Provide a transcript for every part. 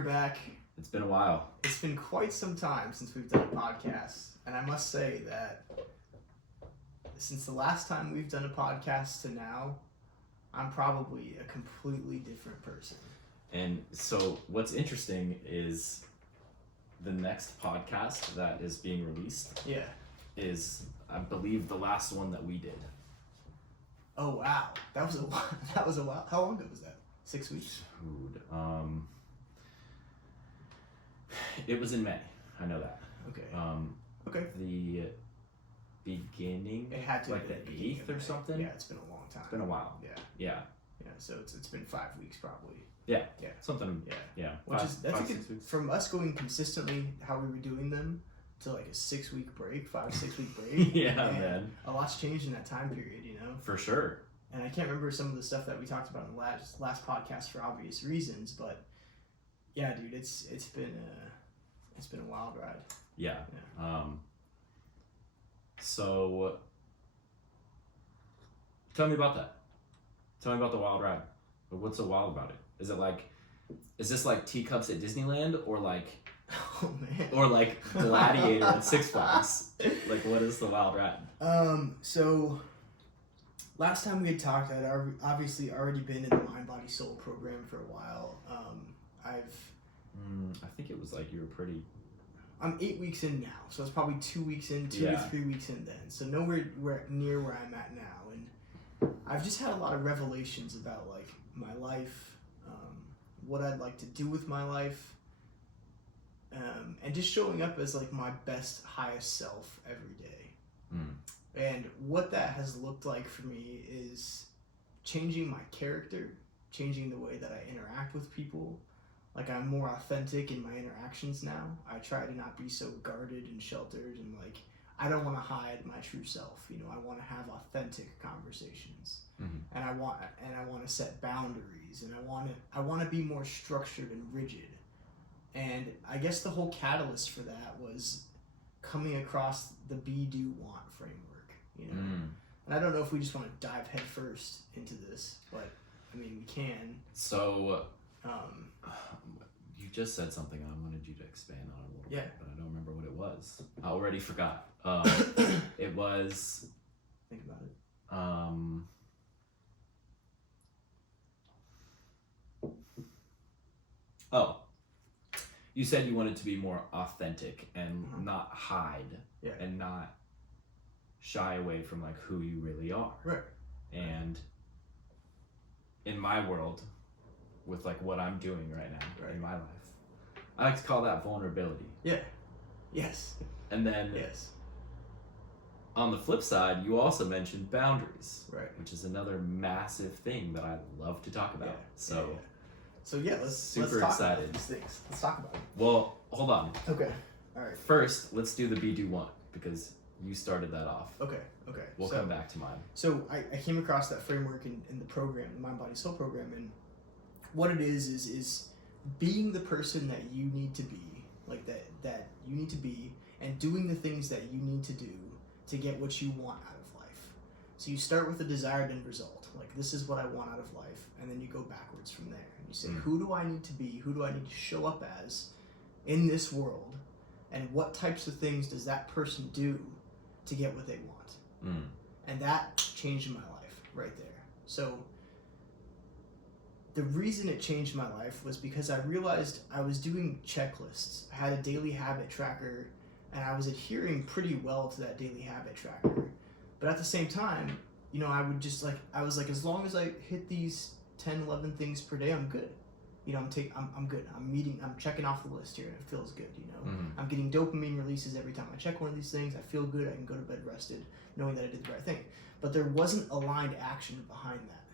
are back. It's been a while. It's been quite some time since we've done a podcast, and I must say that since the last time we've done a podcast to now, I'm probably a completely different person. And so what's interesting is the next podcast that is being released is, I believe, the last one that we did. Oh wow, that was a while. That was a while. How long ago was that? 6 weeks. Dude, it was in May. I know that. Okay. Okay. The beginning. It had to like be the 8th or something. Yeah, it's been a long time. It's been a while. Yeah. Yeah. Yeah. So it's been 5 weeks probably. Yeah. Yeah. Something. Yeah. Yeah. That's a good, 6 weeks. from us going consistently how we were doing them to like a 6 week break, 5 or 6 week break. Yeah, man. A lot's changed in that time period, you know. For sure. And I can't remember some of the stuff that we talked about in the last podcast for obvious reasons, but yeah, dude, it's been a wild ride. Yeah. So tell me about that. Tell me about the wild ride. What's so wild about it? Is this like teacups at Disneyland or like oh man, or like Gladiator at Six Flags? Like, what is the wild ride? So last time we had talked, I'd obviously already been in the Mind Body Soul program for a while. I think it was like you were pretty. I'm 8 weeks in now, so it's probably 2 weeks in, 2 to 3 weeks in then. So nowhere near where I'm at now, and I've just had a lot of revelations about like my life, what I'd like to do with my life, and just showing up as like my best, highest self every day. And what that has looked like for me is changing my character, changing the way that I interact with people. Like, I'm more authentic in my interactions now. I try to not be so guarded and sheltered, and like, I don't want to hide my true self. You know, I want to have authentic conversations, and I want to set boundaries, and I want to be more structured and rigid. And I guess the whole catalyst for that was coming across the be, do, want framework. You know, and I don't know if we just want to dive headfirst into this, but I mean, we can. So. You just said something and I wanted you to expand on it a little bit, but I don't remember what it was. I already forgot. It was. Think about it. Oh, you said you wanted to be more authentic and not hide and not shy away from like who you really are. Right. And in my world, with like what I'm doing right now in my life, I like to call that vulnerability. Yeah. Yes. And then on the flip side, you also mentioned boundaries, which is another massive thing that I love to talk about. So let's talk excited about these things. Let's talk about it. Well, hold on. Okay. All right. First, let's do the be, do, want, because you started that off. Okay. We'll come back to mine. So I came across that framework in the program, the Mind Body Soul program, and what it is being the person that you need to be, like that you need to be, and doing the things that you need to do to get what you want out of life. So you start with a desired end result, like this is what I want out of life, and then you go backwards from there. And you say, who do I need to be? Who do I need to show up as in this world? And what types of things does that person do to get what they want? And that changed my life right there. So the reason it changed my life was because I realized I was doing checklists. I had a daily habit tracker, and I was adhering pretty well to that daily habit tracker. But at the same time, you know, I was like, as long as I hit these 10, 11 things per day, I'm good. You know, I'm good. I'm checking off the list here, and it feels good, you know. I'm getting dopamine releases every time I check one of these things. I feel good. I can go to bed rested, knowing that I did the right thing. But there wasn't aligned action behind that.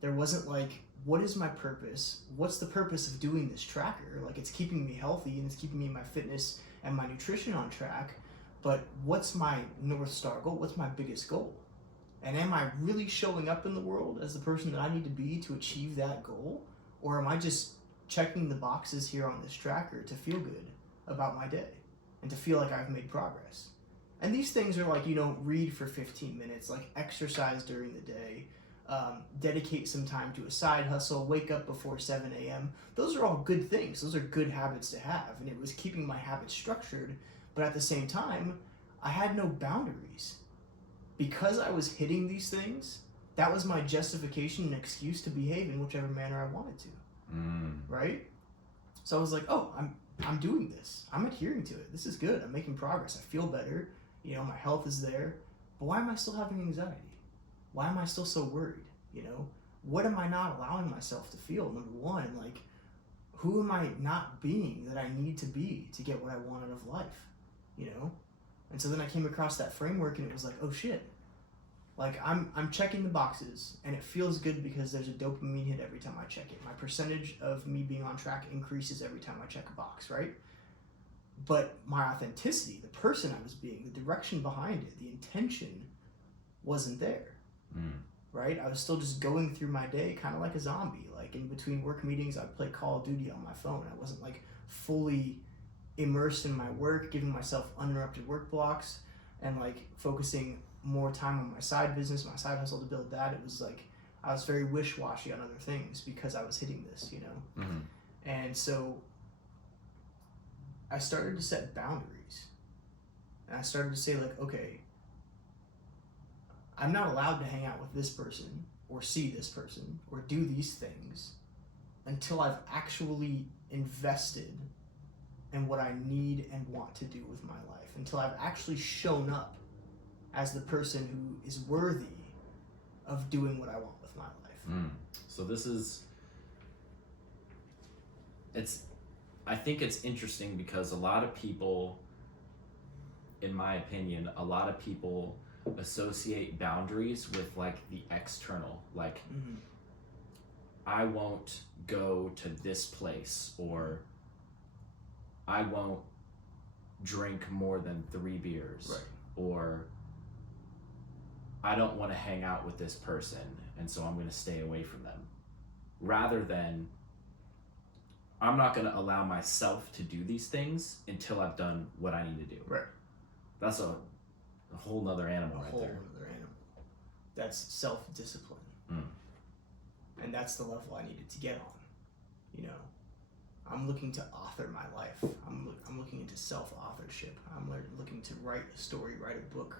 There wasn't like, what is my purpose? What's the purpose of doing this tracker? Like, it's keeping me healthy and it's keeping me my fitness and my nutrition on track, but what's my North Star goal? What's my biggest goal? And am I really showing up in the world as the person that I need to be to achieve that goal? Or am I just checking the boxes here on this tracker to feel good about my day and to feel like I've made progress? And these things are like, you know, read for 15 minutes, like exercise during the day, dedicate some time to a side hustle, wake up before 7 a.m. Those are all good things. Those are good habits to have. And it was keeping my habits structured. But at the same time, I had no boundaries. Because I was hitting these things, that was my justification and excuse to behave in whichever manner I wanted to. Right? So I was like, oh, I'm doing this. I'm adhering to it. This is good. I'm making progress. I feel better. You know, my health is there. But why am I still having anxiety? Why am I still so worried? You know, what am I not allowing myself to feel? Number one, like, who am I not being that I need to be to get what I want out of life? You know? And so then I came across that framework and it was like, oh shit. Like, I'm checking the boxes and it feels good because there's a dopamine hit every time I check it. My percentage of me being on track increases every time I check a box, right? But my authenticity, the person I was being, the direction behind it, the intention wasn't there. Right? I was still just going through my day kind of like a zombie. Like, in between work meetings, I'd play Call of Duty on my phone. I wasn't like fully immersed in my work, giving myself uninterrupted work blocks and like focusing more time on my side business, my side hustle to build that. It was like I was very wish-washy on other things because I was hitting this, you know? And so I started to set boundaries. And I started to say, like, okay, I'm not allowed to hang out with this person or see this person or do these things until I've actually invested in what I need and want to do with my life, until I've actually shown up as the person who is worthy of doing what I want with my life. So this is, I think it's interesting because a lot of people, in my opinion, a lot of people associate boundaries with like the external, like I won't go to this place, or I won't drink more than 3 beers, right, or I don't want to hang out with this person and so I'm going to stay away from them, rather than I'm not going to allow myself to do these things until I've done what I need to do. Right. That's a whole nother animal right there. Another animal. That's self-discipline. And that's the level I needed to get on. You know, I'm looking to author my life. I'm looking into self-authorship. I'm looking to write a story, write a book,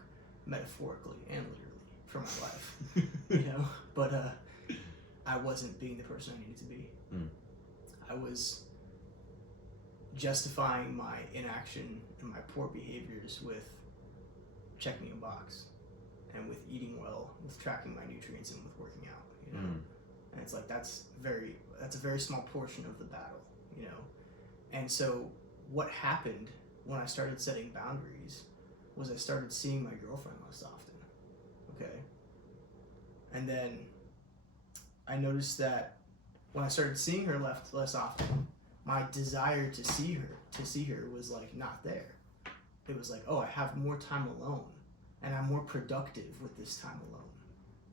metaphorically and literally, for my life. You know, but I wasn't being the person I needed to be. I was justifying my inaction and my poor behaviors with checking a box and with eating well, with tracking my nutrients, and with working out, you know. And it's like that's a very small portion of the battle, you know. And so what happened when I started setting boundaries was I started seeing my girlfriend less often. Okay. And then I noticed that when I started seeing her less often, my desire to see her was like not there. It was like, oh, I have more time alone and I'm more productive with this time alone.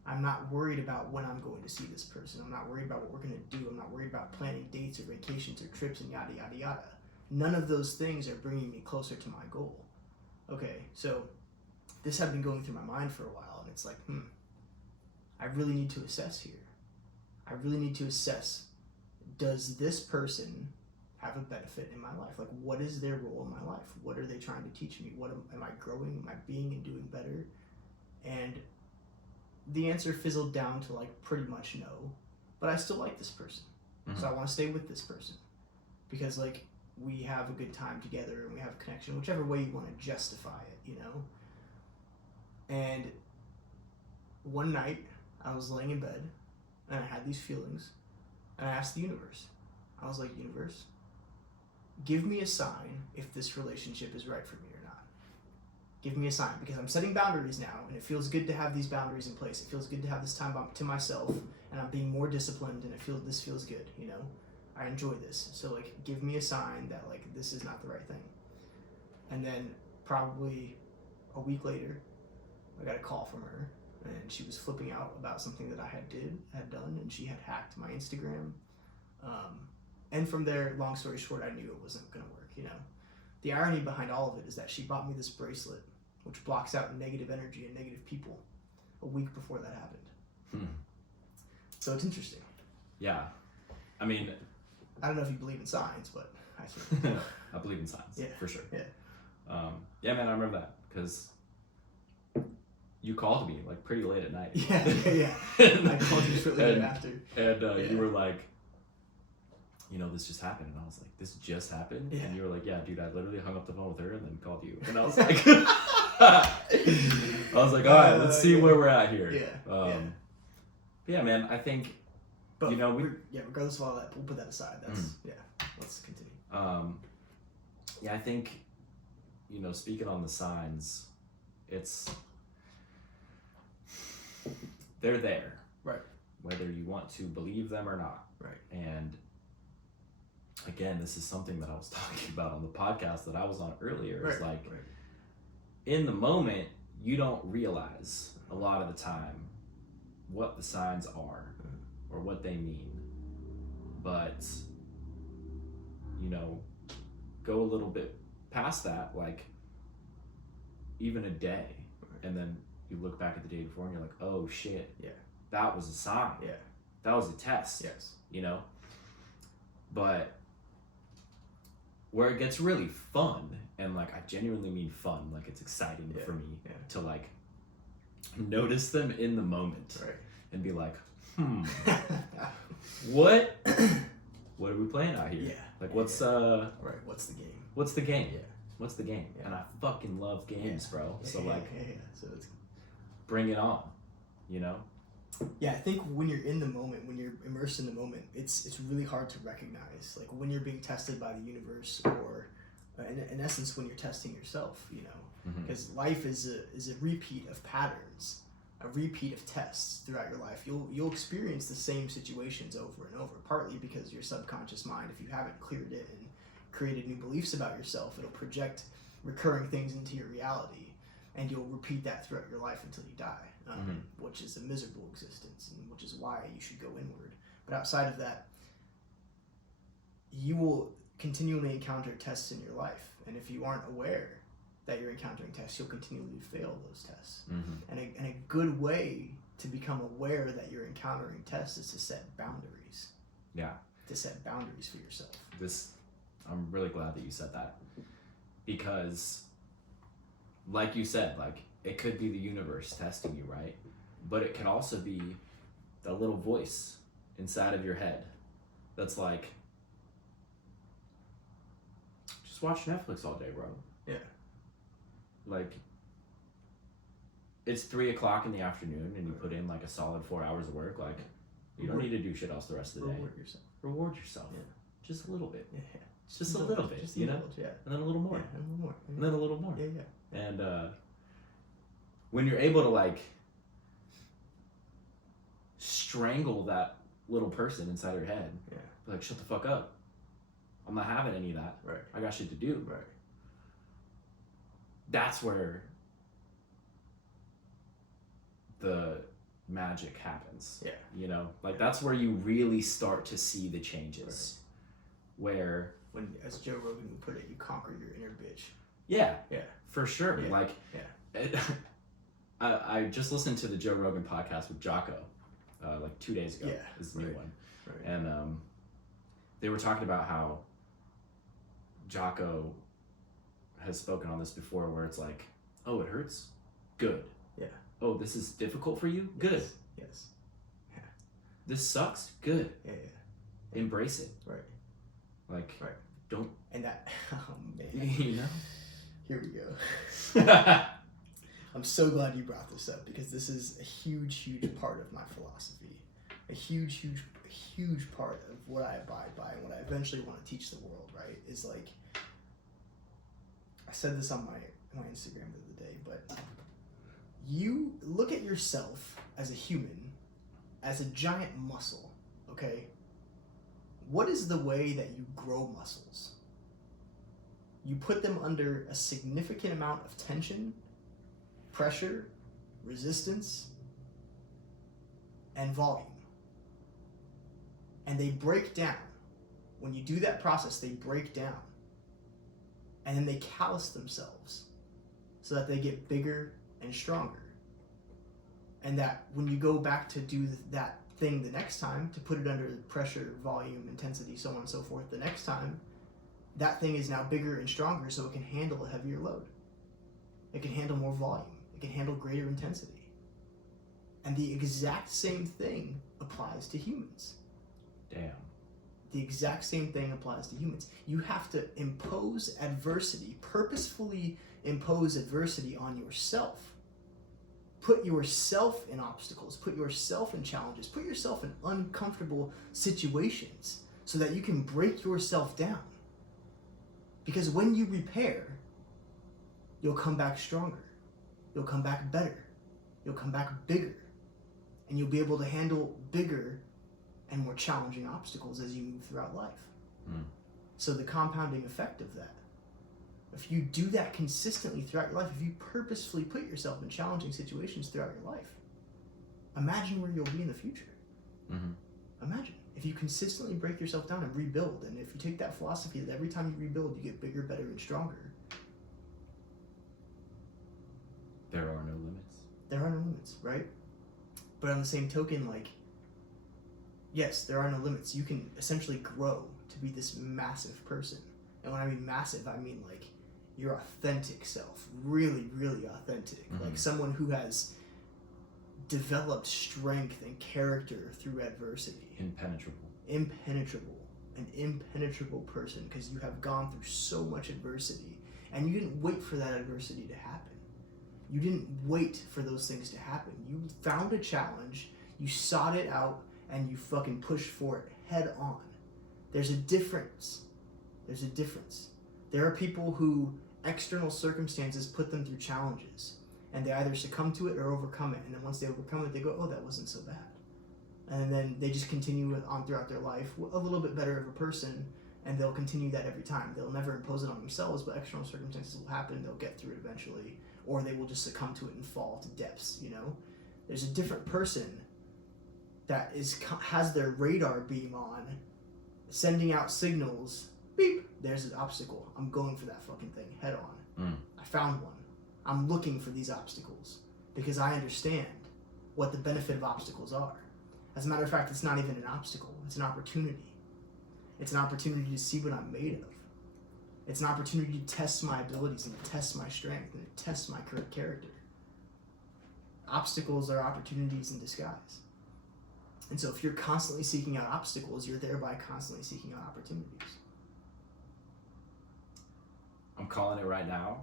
I'm not worried about when I'm going to see this person. I'm not worried about what we're going to do. I'm not worried about planning dates or vacations or trips and yada, yada, yada. None of those things are bringing me closer to my goal. Okay, so this had been going through my mind for a while, and it's like, I really need to assess here. I really need to assess, does this person have a benefit in my life? Like, what is their role in my life? What are they trying to teach me? What am I growing? Am I being and doing better? And the answer fizzled down to like pretty much no, but I still like this person. So I want to stay with this person because like we have a good time together and we have a connection, whichever way you want to justify it, you know? And one night I was laying in bed and I had these feelings and I asked the universe. I was like, universe, give me a sign if this relationship is right for me or not. Give me a sign, because I'm setting boundaries now and it feels good to have these boundaries in place. It feels good to have this time to myself and I'm being more disciplined and this feels good, you know? I enjoy this. So like, give me a sign that like this is not the right thing. And then probably a week later, I got a call from her and she was flipping out about something that I had done, and she had hacked my Instagram. And from there, long story short, I knew it wasn't going to work, you know. The irony behind all of it is that she bought me this bracelet, which blocks out negative energy and negative people, a week before that happened. So it's interesting. Yeah. I mean, I don't know if you believe in signs, but I certainly do. I believe in signs. Yeah. For sure. Yeah. Yeah, man, I remember that because you called me like pretty late at night. Yeah. I called you shortly after. And you were like, this just happened. And I was like, this just happened? Yeah. And you were like, yeah, dude, I literally hung up the phone with her and then called you. And I was like, all right, let's see where we're at here. Yeah. Yeah, man, I think, but regardless of all that, we'll put that aside. That's, let's continue. Yeah, I think, speaking on the signs, they're there. Right. Whether you want to believe them or not. Right. And again, this is something that I was talking about on the podcast that I was on earlier. It's in the moment, you don't realize a lot of the time what the signs are or what they mean. But, go a little bit past that, like even a day, and then you look back at the day before and you're like, oh shit, that was a sign. Yeah. That was a test. Yes. But where it gets really fun, and like I genuinely mean fun, like it's exciting for me to like notice them in the moment and be like, what are we playing out here? Yeah. Like what's what's the game? What's the game? Yeah. What's the game? Yeah. And I fucking love games, bro. So like So it's bring it on, Yeah, I think when you're in the moment, when you're immersed in the moment, it's really hard to recognize, like when you're being tested by the universe, or in essence when you're testing yourself, because life is a repeat of patterns, a repeat of tests throughout your life. You'll experience the same situations over and over, partly because your subconscious mind, if you haven't cleared it and created new beliefs about yourself, it'll project recurring things into your reality, and you'll repeat that throughout your life until you die. Which is a miserable existence, and which is why you should go inward. But outside of that, you will continually encounter tests in your life, and if you aren't aware that you're encountering tests, you'll continually fail those tests. And a good way to become aware that you're encountering tests is to set boundaries. Yeah. To set boundaries for yourself. I'm really glad that you said that, because like you said, like it could be the universe testing you, right? But it can also be that little voice inside of your head that's like, just watch Netflix all day, bro. Yeah. Like, it's 3:00 in the afternoon and you put in like a solid 4 hours of work. Like, you don't need to do shit else the rest of the day. Reward yourself. Yeah. Just a little bit. Yeah. Just a little bit, Yeah. And then a little more. Yeah, and a little more. And then a little more. Yeah. And when you're able to like strangle that little person inside your head, be like, shut the fuck up. I'm not having any of that. Right. I got shit to do. Right. That's where the magic happens. Yeah. Like that's where you really start to see the changes. Where when, as Joe Rogan would put it, you conquer your inner bitch. Yeah. Yeah. For sure. Yeah. Like I just listened to the Joe Rogan podcast with Jocko like 2 days ago. Yeah. This is the new one. Right. And they were talking about how Jocko has spoken on this before, where it's like, oh, it hurts? Good. Yeah. Oh, this is difficult for you? Good. Yes. Yeah. This sucks? Good. Yeah. Embrace it. Right. Like, right. Don't. And that, oh man. Here we go. I'm so glad you brought this up, because this is a huge part of my philosophy. A huge part of what I abide by and what I eventually want to teach the world, right? Is like, I said this on my Instagram the other day, but you look at yourself as a human, as a giant muscle, okay? What is the way that you grow muscles? You put them under a significant amount of tension, pressure, resistance, and volume. And they break down. When you do that process, they break down. And then they callous themselves so that they get bigger and stronger. And that when you go back to do that thing the next time, to put it under pressure, volume, intensity, so on and so forth, the next time, that thing is now bigger and stronger, so it can handle a heavier load. It can handle more volume. It can handle greater intensity. And the exact same thing applies to humans. Damn. The exact same thing applies to humans. You have to impose adversity, purposefully impose adversity on yourself. Put yourself in obstacles, put yourself in challenges, put yourself in uncomfortable situations so that you can break yourself down. Because when you repair, you'll come back stronger. You'll come back better. You'll come back bigger. And you'll be able to handle bigger and more challenging obstacles as you move throughout life. So the compounding effect of that, if you do that consistently throughout your life, if you purposefully put yourself in challenging situations throughout your life, imagine where you'll be in the future. Imagine if you consistently break yourself down and rebuild, and if you take that philosophy that every time you rebuild you get bigger, better, and stronger. There are no limits. There are no limits, right? But on the same token, like, yes, there are no limits. You can essentially grow to be this massive person. And when I mean massive, I mean like your authentic self, really, really authentic. Like someone who has developed strength and character through adversity. Impenetrable. An impenetrable person, because you have gone through so much adversity and you didn't wait for that adversity to happen. You didn't wait for those things to happen. You found a challenge, you sought it out, and you fucking pushed for it head on. There's a difference. There's a difference. There are people who external circumstances put them through challenges, and they either succumb to it or overcome it. And then once they overcome it, they go, oh, that wasn't so bad. And then they just continue on throughout their life, a little bit better of a person, and they'll continue that every time. They'll never impose it on themselves, but external circumstances will happen. They'll get through it eventually, or they will just succumb to it and fall to depths, you know? There's a different person that has their radar beam on, sending out signals, beep, there's an obstacle. I'm going for that fucking thing head on. I found one. I'm looking for these obstacles because I understand what the benefit of obstacles are. As a matter of fact, it's not even an obstacle. It's an opportunity. It's an opportunity to see what I'm made of. It's an opportunity to test my abilities and to test my strength and to test my character. Obstacles are opportunities in disguise. And so if you're constantly seeking out obstacles, you're thereby constantly seeking out opportunities. I'm calling it right now.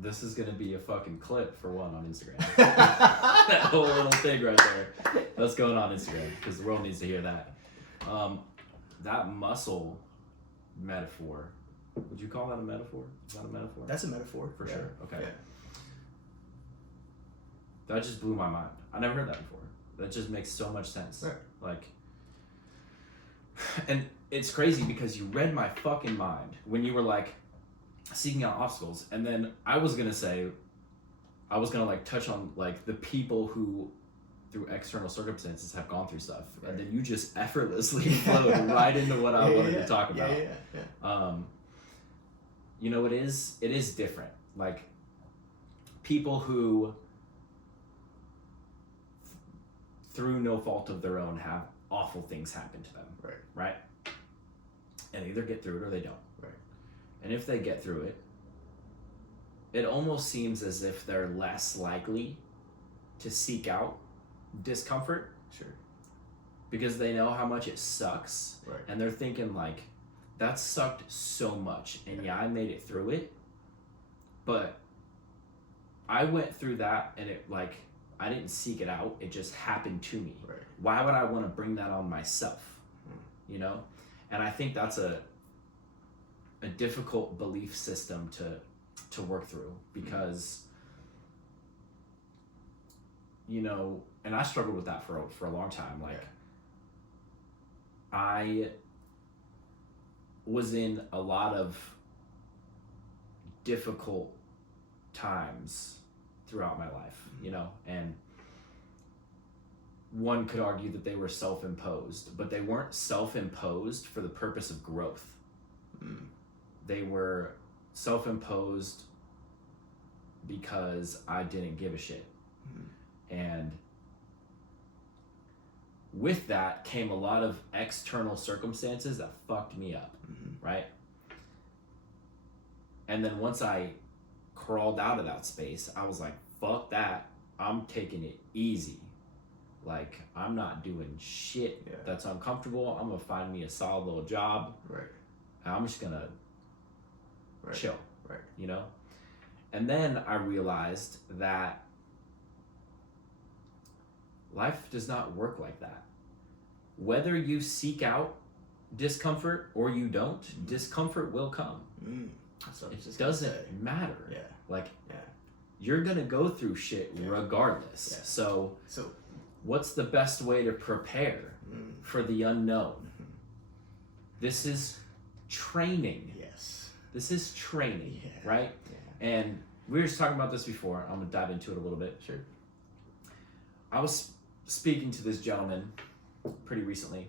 This is going to be a fucking clip for one on Instagram. That whole little thing right there. That's going on Instagram because the world needs to hear that. That muscle metaphor, would you call that a metaphor? Is that a metaphor? That's a metaphor. For sure. Okay. Yeah. That just blew my mind. I never heard that before. That just makes so much sense. Right. Like, and it's crazy because you read my fucking mind when you were like seeking out obstacles, and then I was gonna like touch on like the people who through external circumstances have gone through stuff, right. And then you just effortlessly flowed right into what I wanted to talk about. You know, it is different. Like people who through no fault of their own have awful things happen to them. Right? And they either get through it or they don't. Right. And if they get through it, it almost seems as if they're less likely to seek out discomfort. Sure. Because they know how much it sucks. Right. And they're thinking like, that sucked so much. And yeah, I made it through it. But I went through that and it like, I didn't seek it out. It just happened to me. Right. Why would I want to bring that on myself? You know? And I think that's a difficult belief system to work through because, you know, and I struggled with that for a long time. Like, I was in a lot of difficult times throughout my life, you know, and one could argue that they were self-imposed, but they weren't self-imposed for the purpose of growth. They were self-imposed because I didn't give a shit. And with that came a lot of external circumstances that fucked me up, right? And then once I crawled out of that space, I was like, fuck that. I'm taking it easy. Like, I'm not doing shit that's uncomfortable. I'm going to find me a solid little job. Right. And I'm just going to chill. Right. You know? And then I realized that life does not work like that. Whether you seek out discomfort or you don't, discomfort will come. It doesn't matter. Yeah. Like, you're going to go through shit regardless. Yeah. So what's the best way to prepare for the unknown? This is training. Yes. This is training, right? Yeah. And we were just talking about this before. I'm going to dive into it a little bit. Sure. I was speaking to this gentleman pretty recently,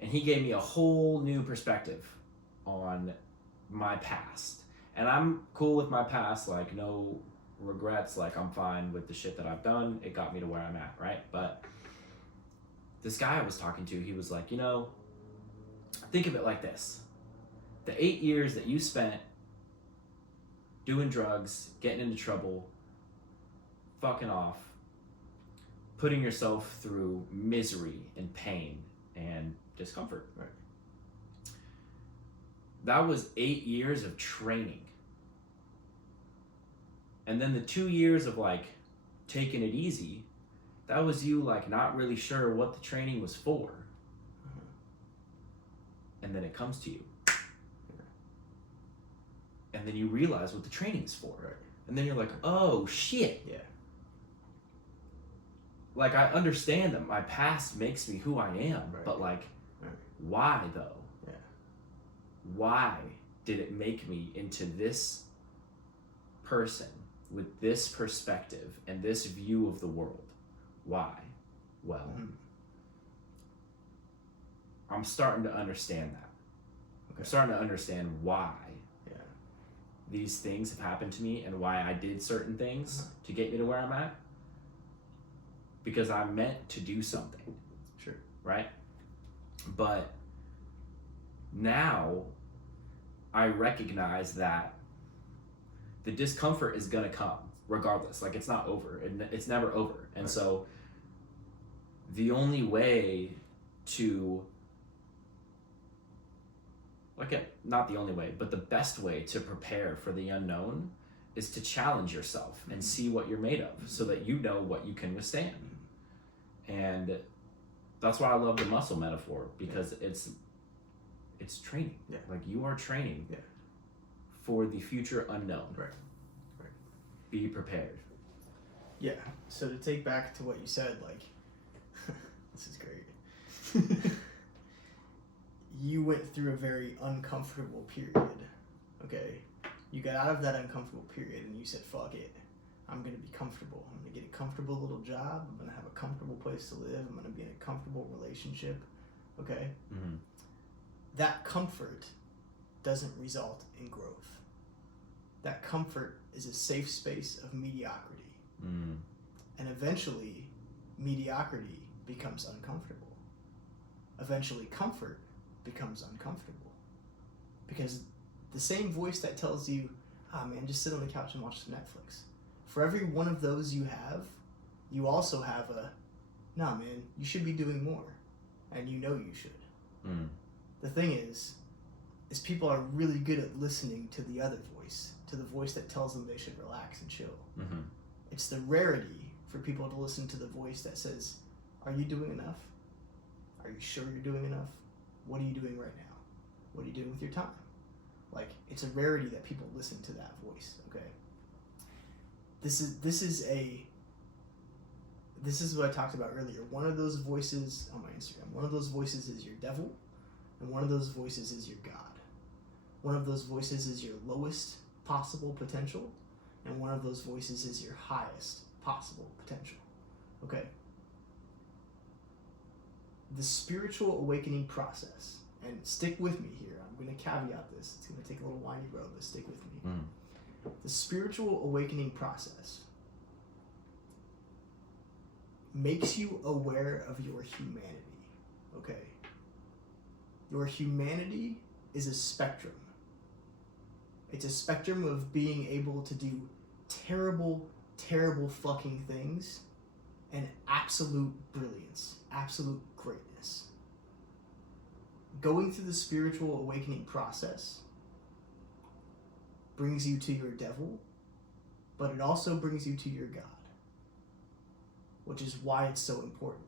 and he gave me a whole new perspective on my past. And I'm cool with my past, like no regrets, like I'm fine with the shit that I've done. It got me to where I'm at, right? But this guy I was talking to, he was like, you know, think of it like this. The 8 years that you spent doing drugs, getting into trouble, fucking off, putting yourself through misery and pain and discomfort. Right. That was 8 years of training. And then the 2 years of like taking it easy, that was you like not really sure what the training was for. And then it comes to you. And then you realize what the training is for. Right. And then you're like, oh shit. Yeah. Like, I understand that my past makes me who I am, but like, why though? Yeah. Why did it make me into this person with this perspective and this view of the world? Why? Well, I'm starting to understand that. Okay. I'm starting to understand why these things have happened to me and why I did certain things to get me to where I'm at. Because I'm meant to do something. Sure. Right? But now I recognize that the discomfort is gonna come regardless. Like, it's not over. It's never over. And so the only way to, not the only way, but the best way to prepare for the unknown is to challenge yourself and see what you're made of so that you know what you can withstand. And that's why I love the muscle metaphor, because it's training. Yeah. Like, you are training for the future unknown. Right. Be prepared. Yeah. So to take back to what you said, like, this is great. You went through a very uncomfortable period. Okay. You got out of that uncomfortable period and you said, fuck it. I'm going to be comfortable. I'm going to get a comfortable little job. I'm going to have a comfortable place to live. I'm going to be in a comfortable relationship. Okay? Mm-hmm. That comfort doesn't result in growth. That comfort is a safe space of mediocrity. Mm. And eventually, mediocrity becomes uncomfortable. Eventually, comfort becomes uncomfortable. Because the same voice that tells you, man, just sit on the couch and watch some Netflix. For every one of those you have, you also have a, nah, man, you should be doing more. And you know you should. Mm. The thing is people are really good at listening to the other voice, to the voice that tells them they should relax and chill. Mm-hmm. It's the rarity for people to listen to the voice that says, are you doing enough? Are you sure you're doing enough? What are you doing right now? What are you doing with your time? Like, it's a rarity that people listen to that voice, okay? This is what I talked about earlier. One of those voices on my Instagram, one of those voices is your devil, and one of those voices is your God. One of those voices is your lowest possible potential, and one of those voices is your highest possible potential. Okay? The spiritual awakening process, and stick with me here, I'm going to caveat this. It's going to take a little windy road, but stick with me. The spiritual awakening process makes you aware of your humanity, okay? Your humanity is a spectrum. It's a spectrum of being able to do terrible, terrible fucking things and absolute brilliance, absolute greatness. Going through the spiritual awakening process brings you to your devil, but it also brings you to your God, which is why it's so important.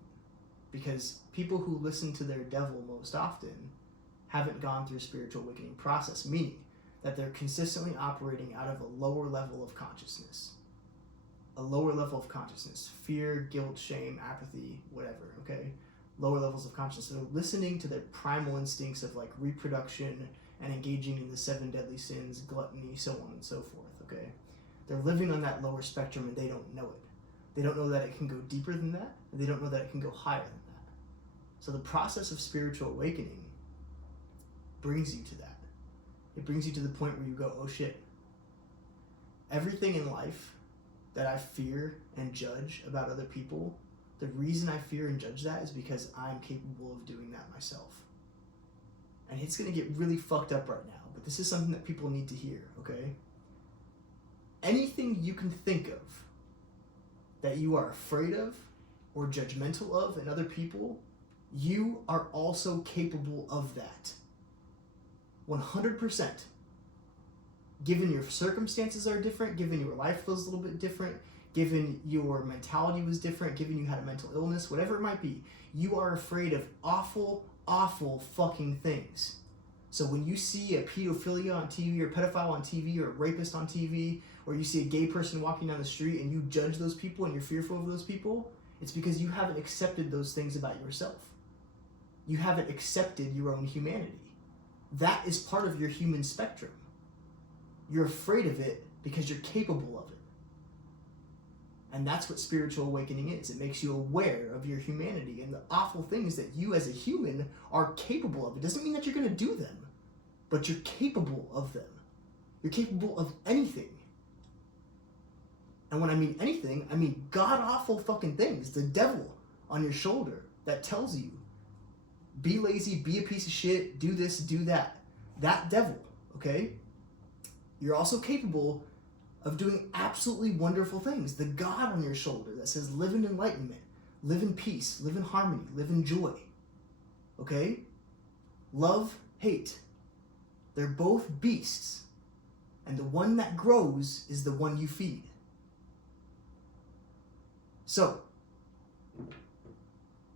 Because people who listen to their devil most often haven't gone through a spiritual awakening process, meaning that they're consistently operating out of a lower level of consciousness. A lower level of consciousness. Fear, guilt, shame, apathy, whatever, okay? Lower levels of consciousness. So they're listening to their primal instincts of like reproduction and engaging in the 7 deadly sins, gluttony, so on and so forth, okay? They're living on that lower spectrum and they don't know it. They don't know that it can go deeper than that, and they don't know that it can go higher than that. So the process of spiritual awakening brings you to that. It brings you to the point where you go, oh shit. Everything in life that I fear and judge about other people, the reason I fear and judge that is because I'm capable of doing that myself. And it's going to get really fucked up right now, but this is something that people need to hear, okay? Anything you can think of that you are afraid of or judgmental of in other people, you are also capable of that. 100%. Given your circumstances are different, given your life was a little bit different, given your mentality was different, given you had a mental illness, whatever it might be, you are afraid of awful, awful fucking things. So when you see a pedophilia on TV or a pedophile on TV or a rapist on TV, or you see a gay person walking down the street and you judge those people and you're fearful of those people, it's because you haven't accepted those things about yourself. You haven't accepted your own humanity. That is part of your human spectrum. You're afraid of it because you're capable of it. And that's what spiritual awakening is. It makes you aware of your humanity and the awful things that you as a human are capable of. It doesn't mean that you're going to do them, but you're capable of them. You're capable of anything. And when I mean anything, I mean god-awful fucking things. The devil on your shoulder that tells you, be lazy, be a piece of shit, do this, do that. That devil, okay? You're also capable of doing absolutely wonderful things. The God on your shoulder that says live in enlightenment, live in peace, live in harmony, live in joy. Okay? Love, hate. They're both beasts. And the one that grows is the one you feed. So,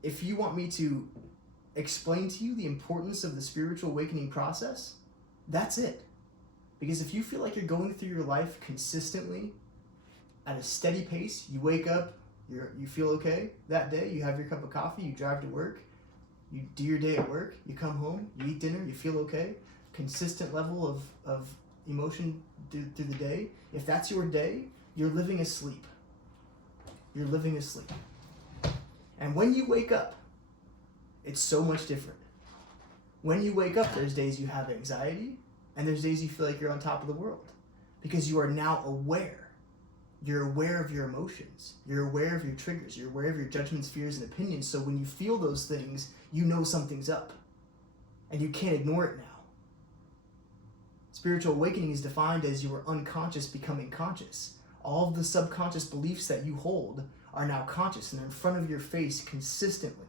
if you want me to explain to you the importance of the spiritual awakening process, that's it. Because if you feel like you're going through your life consistently at a steady pace, you wake up, you feel okay that day, you have your cup of coffee, you drive to work, you do your day at work, you come home, you eat dinner, you feel okay, consistent level of emotion through the day. If that's your day, you're living asleep. You're living asleep. And when you wake up, it's so much different. When you wake up, there's days you have anxiety, and there's days you feel like you're on top of the world. Because you are now aware. You're aware of your emotions. You're aware of your triggers. You're aware of your judgments, fears, and opinions. So when you feel those things, you know something's up. And you can't ignore it now. Spiritual awakening is defined as your unconscious becoming conscious. All of the subconscious beliefs that you hold are now conscious and they're in front of your face consistently.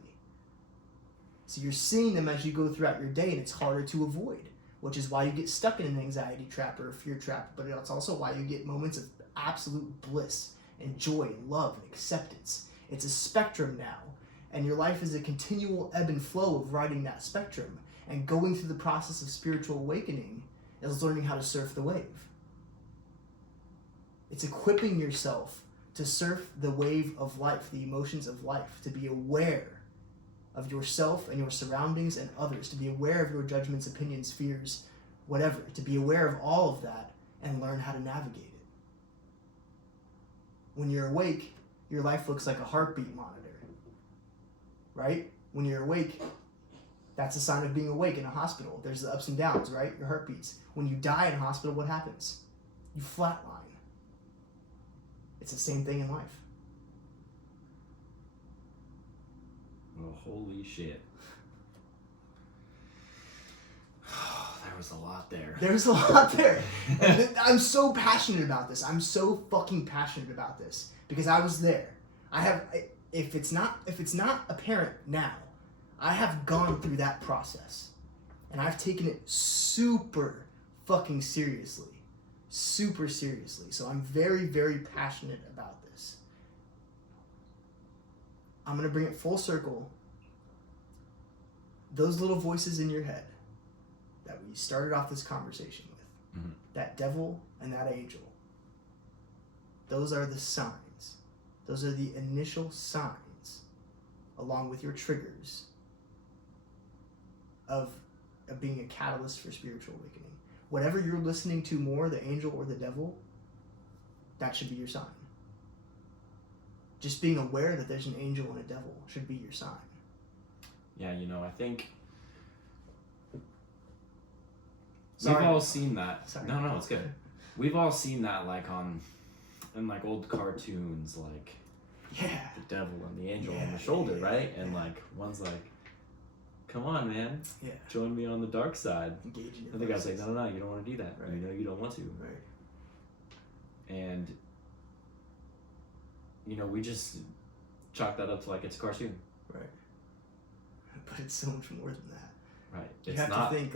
So you're seeing them as you go throughout your day, and it's harder to avoid, which is why you get stuck in an anxiety trap or a fear trap, but it's also why you get moments of absolute bliss and joy and love and acceptance. It's a spectrum now, and your life is a continual ebb and flow of riding that spectrum, and going through the process of spiritual awakening is learning how to surf the wave. It's equipping yourself to surf the wave of life, the emotions of life, to be aware of yourself and your surroundings and others, to be aware of your judgments, opinions, fears, whatever, to be aware of all of that and learn how to navigate it. When you're awake, your life looks like a heartbeat monitor, right? When you're awake, that's a sign of being awake in a hospital. There's the ups and downs, right? Your heartbeats. When you die in a hospital, what happens? You flatline. It's the same thing in life. holy shit. There was a lot there. There's a lot there. And I'm so passionate about this. I'm so fucking passionate about this because I was there. If it's not apparent now, I have gone through that process, and I've taken it super fucking seriously. Super seriously. So I'm very, very passionate about this. I'm going to bring it full circle. Those little voices in your head that we started off this conversation with, mm-hmm. that devil and that angel, those are the signs. Those are the initial signs, along with your triggers, of being a catalyst for spiritual awakening. Whatever you're listening to more, the angel or the devil, that should be your sign. Just being aware that there's an angel and a devil should be your sign. Yeah, I think Sorry. we've all seen that. Sorry. No, it's good. We've all seen that, like, in like old cartoons, like the devil and the angel on the shoulder, right? And like one's like, come on, man. Yeah. Join me on the dark side. Engage in your And the guy's like, no, you don't want to do that. Right. You don't want to. Right. And, we just chalk that up to like it's a cartoon. Right. But it's so much more than that. Right. You It's have not to think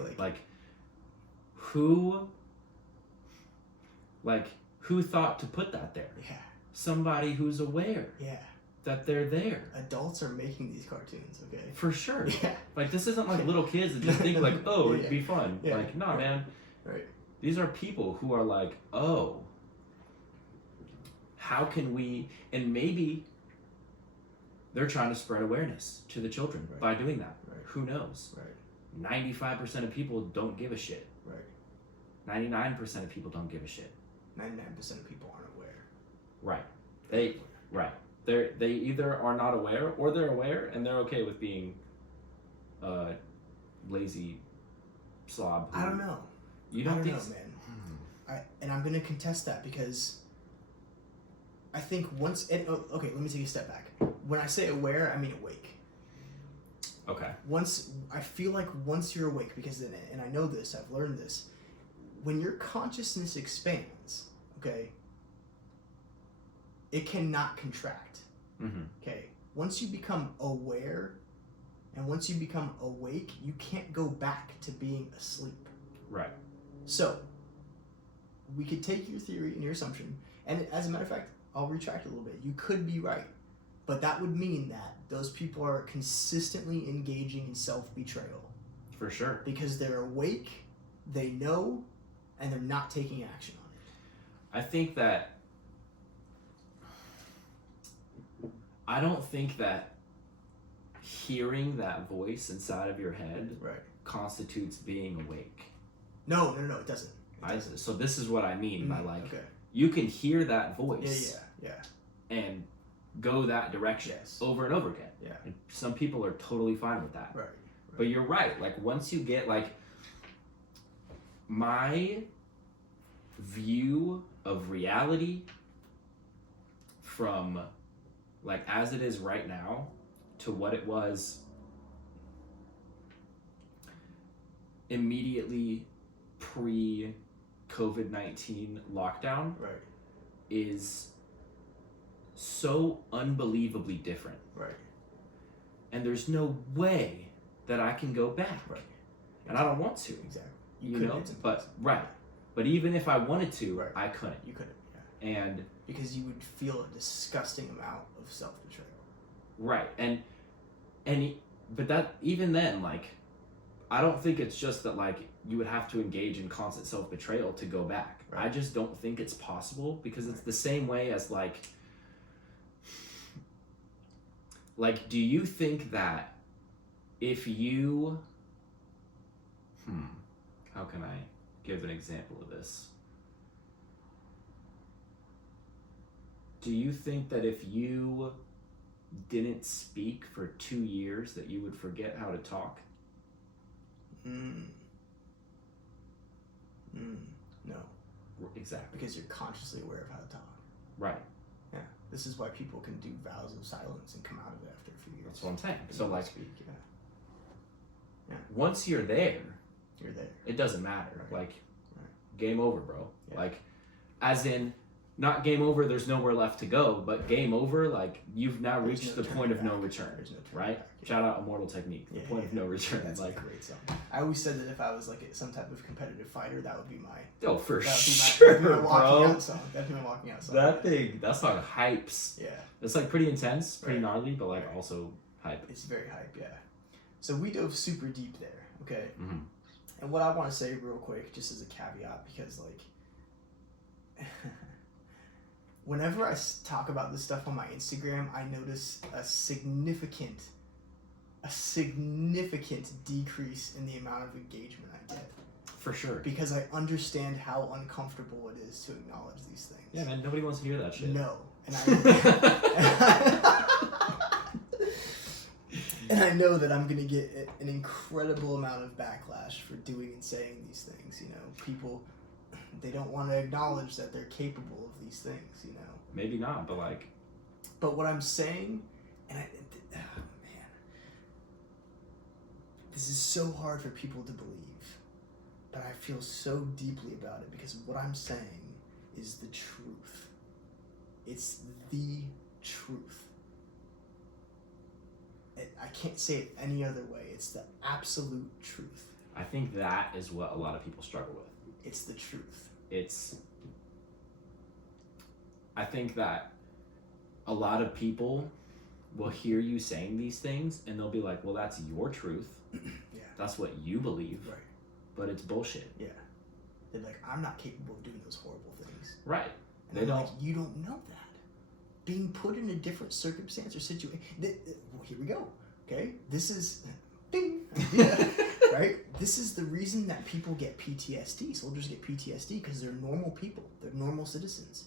who thought to put that there? Yeah. Somebody who's aware. Yeah. That they're there. Adults are making these cartoons, okay? For sure. Yeah. Like, this isn't like little kids that just think like, oh, it'd be fun. Yeah. Like, nah, man. Right. These are people who are like, oh, how can we, and maybe they're trying to spread awareness to the children by doing that. Right. Who knows? Right. 95% of people don't give a shit. Right. 99% of people don't give a shit. 99% of people aren't aware. Right. They either are not aware or they're aware and they're okay with being lazy slob. I don't know. You don't think know, man. And I'm gonna contest that because I think okay, let me take a step back. When I say aware, I mean awake. Okay. I feel like once you're awake, because then, and I know this, I've learned this, when your consciousness expands, okay, it cannot contract. Mm-hmm. Okay. Once you become aware and once you become awake, you can't go back to being asleep. Right. So, we could take your theory and your assumption, and as a matter of fact, I'll retract a little bit. You could be right, but that would mean that those people are consistently engaging in self-betrayal. For sure. Because they're awake, they know, and they're not taking action on it. I don't think that hearing that voice inside of your head constitutes being awake. No, it doesn't. So this is what I mean by like, okay. You can hear that voice Yeah. and go that direction over and over again. Yeah. And some people are totally fine with that. Right. But you're right. Like, once you get, like, my view of reality from, like, as it is right now to what it was immediately pre-COVID-19 lockdown is so unbelievably different. Right. And there's no way that I can go back. Right. And I don't want to. Exactly. You know? But even if I wanted to, I couldn't. You couldn't, yeah. And because you would feel a disgusting amount of self-betrayal. Right. But that, even then, like, I don't think it's just that, like, you would have to engage in constant self-betrayal to go back. Right. I just don't think it's possible because it's the same way as, like, do you think that if you, how can I give an example of this? Do you think that if you didn't speak for 2 years that you would forget how to talk? No. Exactly. Because you're consciously aware of how to talk. Right. Yeah. This is why people can do vows of silence and come out of it after a few years. That's what I'm saying. So like, yeah. Once you're there, you're there. It doesn't matter. Right. Like, game over, bro. Yeah. Like, as in, not game over, there's nowhere left to go, but game over, like, you've now reached the point of no return, right? Shout out Immortal Technique, the point of no return. That's like, a great song. I always said that if I was like some type of competitive fighter, that would be my for sure, bro. That'd be my walking out song. That song hypes. Yeah. It's like pretty intense, pretty gnarly, but like also hype. It's very hype, yeah. So we dove super deep there, okay? Mm-hmm. And what I want to say real quick, just as a caveat, because like, whenever I talk about this stuff on my Instagram, I notice a significant decrease in the amount of engagement I get. For sure. Because I understand how uncomfortable it is to acknowledge these things. Yeah, man, nobody wants to hear that shit. No. And I know that I'm going to get an incredible amount of backlash for doing and saying these things, you know. People, they don't want to acknowledge that they're capable of these things, you know. Maybe not, but like... But what I'm saying, and man, this is so hard for people to believe, but I feel so deeply about it because what I'm saying is the truth. It's the truth. I can't say it any other way. It's the absolute truth. I think that is what a lot of people struggle with. It's the truth. I think that a lot of people will hear you saying these things and they'll be like, well, that's your truth. Yeah. That's what you believe. Right. But it's bullshit. Yeah. They're like, I'm not capable of doing those horrible things. Right. And I'm like, you don't know that. Being put in a different circumstance or situation. Well, here we go. Okay? This is... Ding! Right? This is the reason that people get PTSD. Soldiers get PTSD because they're normal people. They're normal citizens.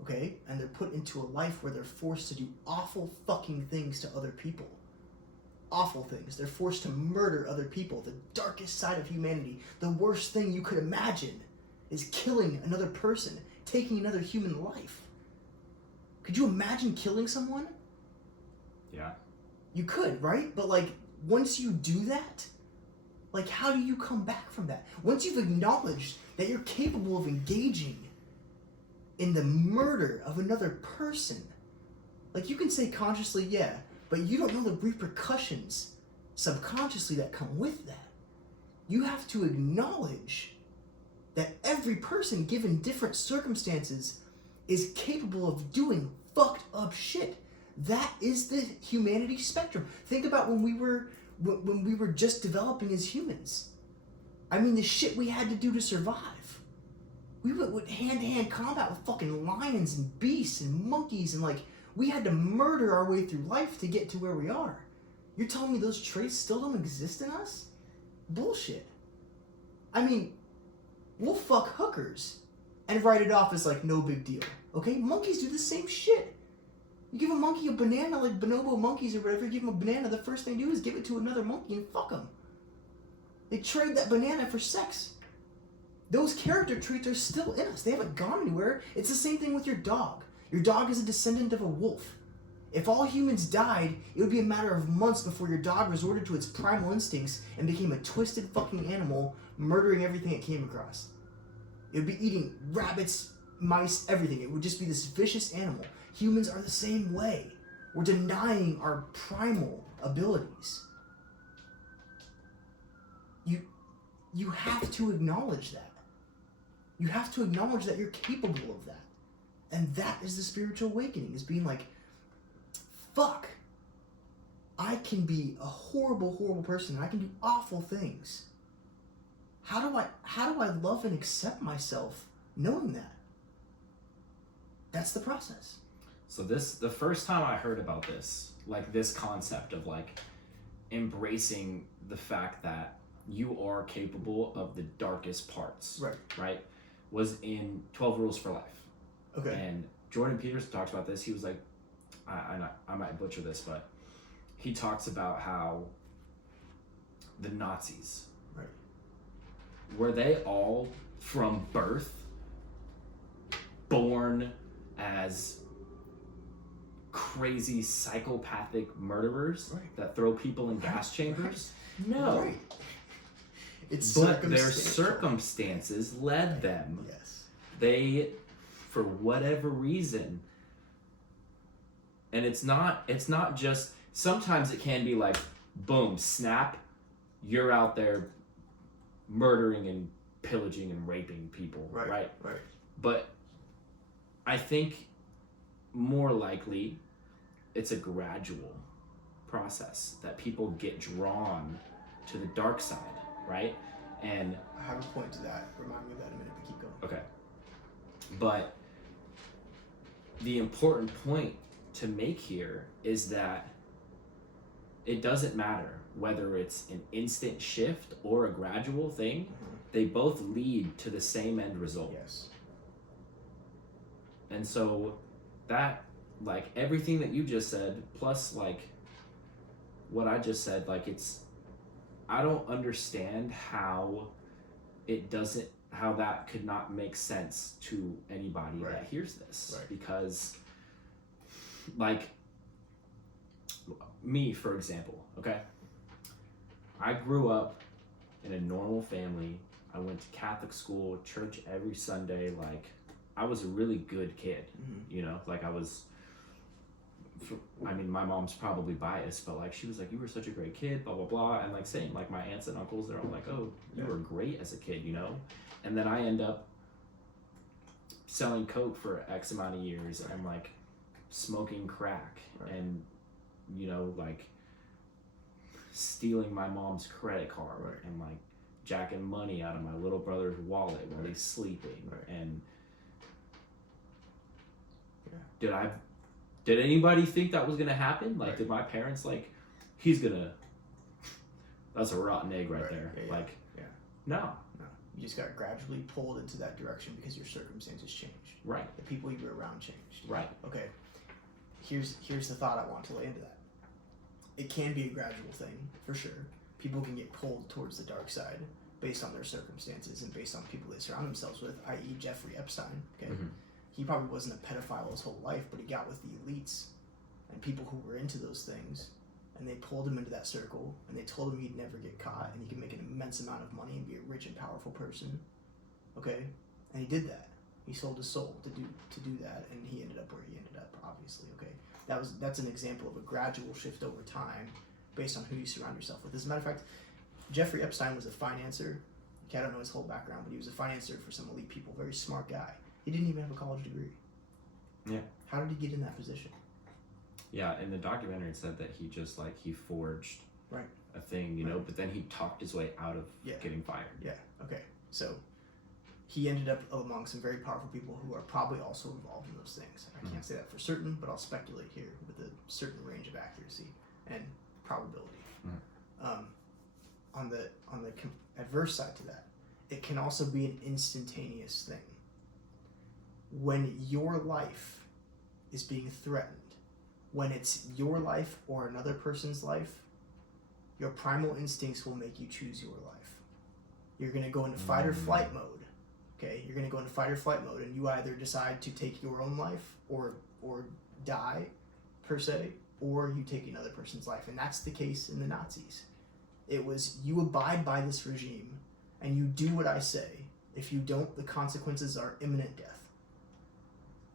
Okay? And they're put into a life where they're forced to do awful fucking things to other people. Awful things. They're forced to murder other people. The darkest side of humanity. The worst thing you could imagine is killing another person. Taking another human life. Could you imagine killing someone? Yeah. You could, right? But like, once you do that, like, how do you come back from that? Once you've acknowledged that you're capable of engaging in the murder of another person, like, you can say consciously, yeah, but you don't know the repercussions subconsciously that come with that. You have to acknowledge that every person, given different circumstances, is capable of doing fucked up shit. That is the humanity spectrum. Think about when we were just developing as humans. I mean, the shit we had to do to survive. We went with hand-to-hand combat with fucking lions and beasts and monkeys, and like, we had to murder our way through life to get to where we are. You're telling me those traits still don't exist in us? Bullshit. I mean, we'll fuck hookers and write it off as like no big deal. Okay? Monkeys do the same shit. You give a monkey a banana, like bonobo monkeys or whatever, you give them a banana, the first thing they do is give it to another monkey and fuck them. They trade that banana for sex. Those character traits are still in us. They haven't gone anywhere. It's the same thing with your dog. Your dog is a descendant of a wolf. If all humans died, it would be a matter of months before your dog resorted to its primal instincts and became a twisted fucking animal, murdering everything it came across. It would be eating rabbits, mice, everything. It would just be this vicious animal. Humans are the same way. We're denying our primal abilities. You have to acknowledge that. You have to acknowledge that you're capable of that. And that is the spiritual awakening, is being like, fuck, I can be a horrible, horrible person, and I can do awful things. How do I love and accept myself knowing that? That's the process. So the first time I heard about this, like this concept of like embracing the fact that you are capable of the darkest parts, right, was in 12 Rules for Life. Okay. And Jordan Peterson talks about this. He was like, I might butcher this, but he talks about how the Nazis, right, were they all from birth born as crazy psychopathic murderers Right. that throw people in gas chambers. Right. No. Right. It's But their circumstantial. circumstances led them. Yes. They, for whatever reason, and it's not just, sometimes it can be like, boom, snap, you're out there murdering and pillaging and raping people, right? Right. But I think more likely it's a gradual process that people get drawn to the dark side, right? And I have a point to that. Remind me of that in a minute, but keep going. okay. But the important point to make here is that it doesn't matter whether it's an instant shift or a gradual thing, they both lead to the same end result. Yes. And so that, like, everything that you just said, plus like what I just said, like, I don't understand how that could not make sense to anybody Right. that hears this. Right. Because, like, me, for example, okay? I grew up in a normal family. I went to Catholic school, church every Sunday. Like, I was a really good kid, you know? Like, my mom's probably biased, but, like, she was like, you were such a great kid, blah, blah, blah. And, like, same, like, my aunts and uncles, they're all like, oh, you were great as a kid, you know? And then I end up selling coke for X amount of years, and I'm, like, smoking crack, and, you know, like, stealing my mom's credit card, and, like, jacking money out of my little brother's wallet while he's sleeping, and did anybody think that was gonna happen? Like, did my parents, like, that's a rotten egg right there. No. You just got gradually pulled into that direction because your circumstances changed. Right. The people you were around changed. Right. Okay. Here's the thought I want to lay into that. It can be a gradual thing, for sure. People can get pulled towards the dark side based on their circumstances and based on people they surround themselves with, i.e. Jeffrey Epstein. Okay. He probably wasn't a pedophile his whole life, but he got with the elites and people who were into those things, and they pulled him into that circle, and they told him he'd never get caught, and he could make an immense amount of money and be a rich and powerful person. Okay? And he did that. He sold his soul to do that, and he ended up where he ended up, obviously. Okay? That's an example of a gradual shift over time based on who you surround yourself with. As a matter of fact, Jeffrey Epstein was a financer. Okay, I don't know his whole background, but he was a financer for some elite people. Very smart guy. He didn't even have a college degree. Yeah. How did he get in that position? Yeah, in the documentary it said that he just, like, he forged Right. a thing, you know, but then he talked his way out of getting fired. Yeah, okay. So he ended up among some very powerful people who are probably also involved in those things. I can't say that for certain, but I'll speculate here with a certain range of accuracy and probability. On the adverse side to that, it can also be an instantaneous thing. When your life is being threatened, when it's your life or another person's life, your primal instincts will make you choose your life. You're going to go into fight or flight mode. Okay, you're going to go into fight or flight mode, and you either decide to take your own life or die, per se, or you take another person's life. And that's the case in the Nazis. It was, you abide by this regime, and you do what I say. If you don't, the consequences are imminent death.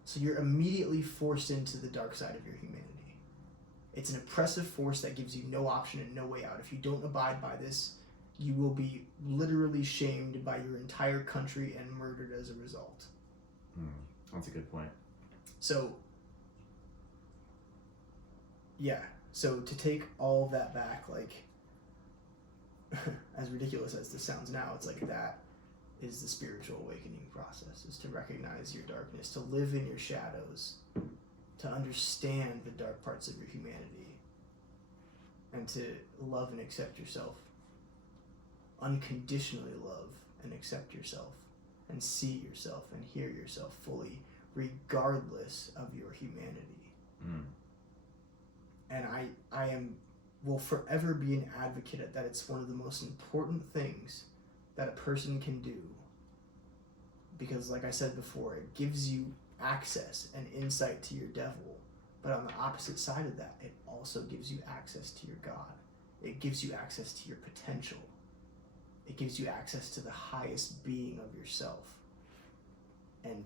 So you're immediately forced into the dark side of your humanity. It's an oppressive force that gives you no option and no way out. If you don't abide by this, you will be literally shamed by your entire country and murdered as a result. That's a good point. So, yeah. So to take all of that back, like, as ridiculous as this sounds now, it's like that is the spiritual awakening process, is to recognize your darkness, to live in your shadows, to understand the dark parts of your humanity, and to love and accept yourself. Unconditionally love and accept yourself, and see yourself and hear yourself fully, regardless of your humanity. And I will forever be an advocate at that. It's one of the most important things that a person can do, because, like I said before, it gives you access and insight to your devil But on the opposite side of that, it also gives you access to your God. It gives you access to your potential. It gives you access to the highest being of yourself. And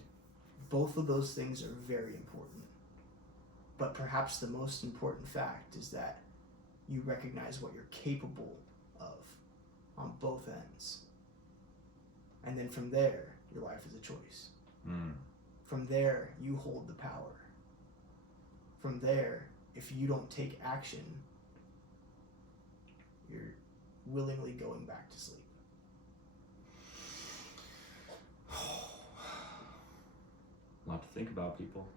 both of those things are very important. But perhaps the most important fact is that you recognize what you're capable of on both ends. And then from there, your life is a choice. From there, you hold the power. From there, if you don't take action, you're willingly going back to sleep. A lot to think about, people.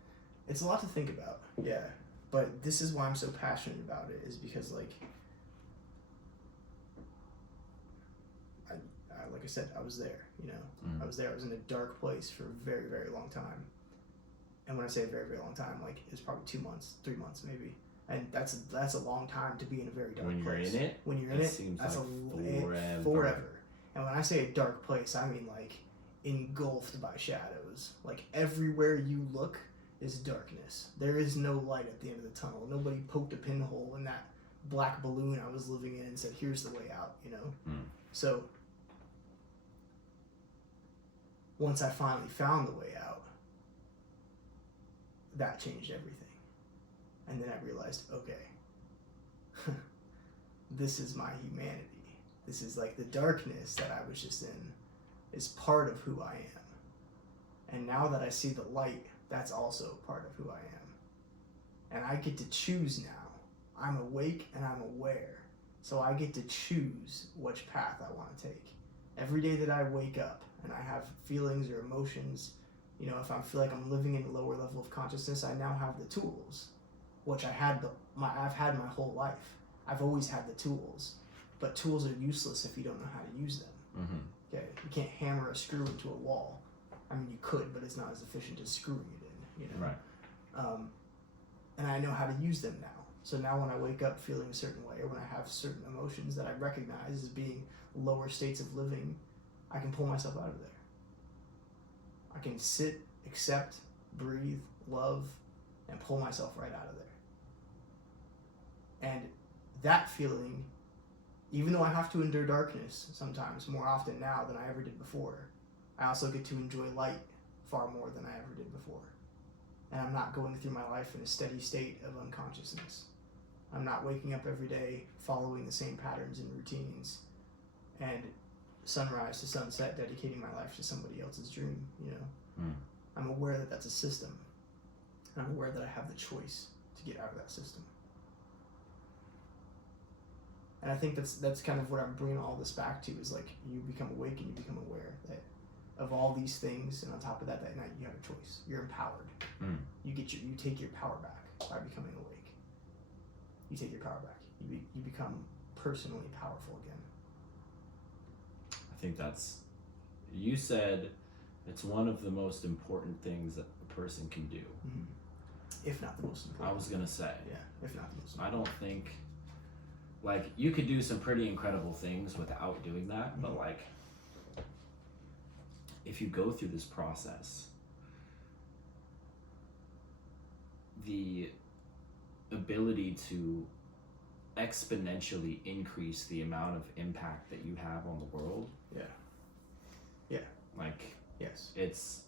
It's a lot to think about, yeah. But this is why I'm so passionate about it, is because, like I said, I was there, you know. I was there. I was in a dark place for a very, very long time. And when I say a very, very long time, like, it was probably 2 months, 3 months maybe. And that's a long time to be in a very dark place. When you're in it, seems that's like forever. And when I say a dark place, I mean, like, engulfed by shadows. Like, everywhere you look is darkness. There is no light at the end of the tunnel. Nobody poked a pinhole in that black balloon I was living in and said, here's the way out, you know? So once I finally found the way out, that changed everything. And then I realized, okay, this is my humanity. This is like the darkness that I was just in is part of who I am. And now that I see the light, that's also part of who I am. And I get to choose now. I'm awake and I'm aware. So I get to choose which path I want to take. Every day that I wake up and I have feelings or emotions, you know, if I feel like I'm living in a lower level of consciousness, I now have the tools, which I've had my whole life. I've always had the tools, but tools are useless if you don't know how to use them. Okay, you can't hammer a screw into a wall. I mean, you could, but it's not as efficient as screwing it in, you know. Right. And I know how to use them now. So now when I wake up feeling a certain way, or when I have certain emotions that I recognize as being lower states of living, I can pull myself out of there. I can sit, accept, breathe, love, and pull myself right out of there. And that feeling, even though I have to endure darkness sometimes, more often now than I ever did before, I also get to enjoy light far more than I ever did before. And I'm not going through my life in a steady state of unconsciousness. I'm not waking up every day following the same patterns and routines and sunrise to sunset dedicating my life to somebody else's dream, you know. I'm aware that that's a system. And I'm aware that I have the choice to get out of that system. And I think that's kind of what I'm bringing all this back to, is like, you become awake and you become aware that of all these things, and on top of that night you have a choice. You're empowered. You take your power back by becoming awake. You take your power back. You become personally powerful again. I think you said it's one of the most important things that a person can do. If not the most important. I was gonna say. Yeah, if not the most important. I don't think, like, you could do some pretty incredible things without doing that, but like, if you go through this process, the ability to exponentially increase the amount of impact that you have on the world. Yeah. Like, yes. It's,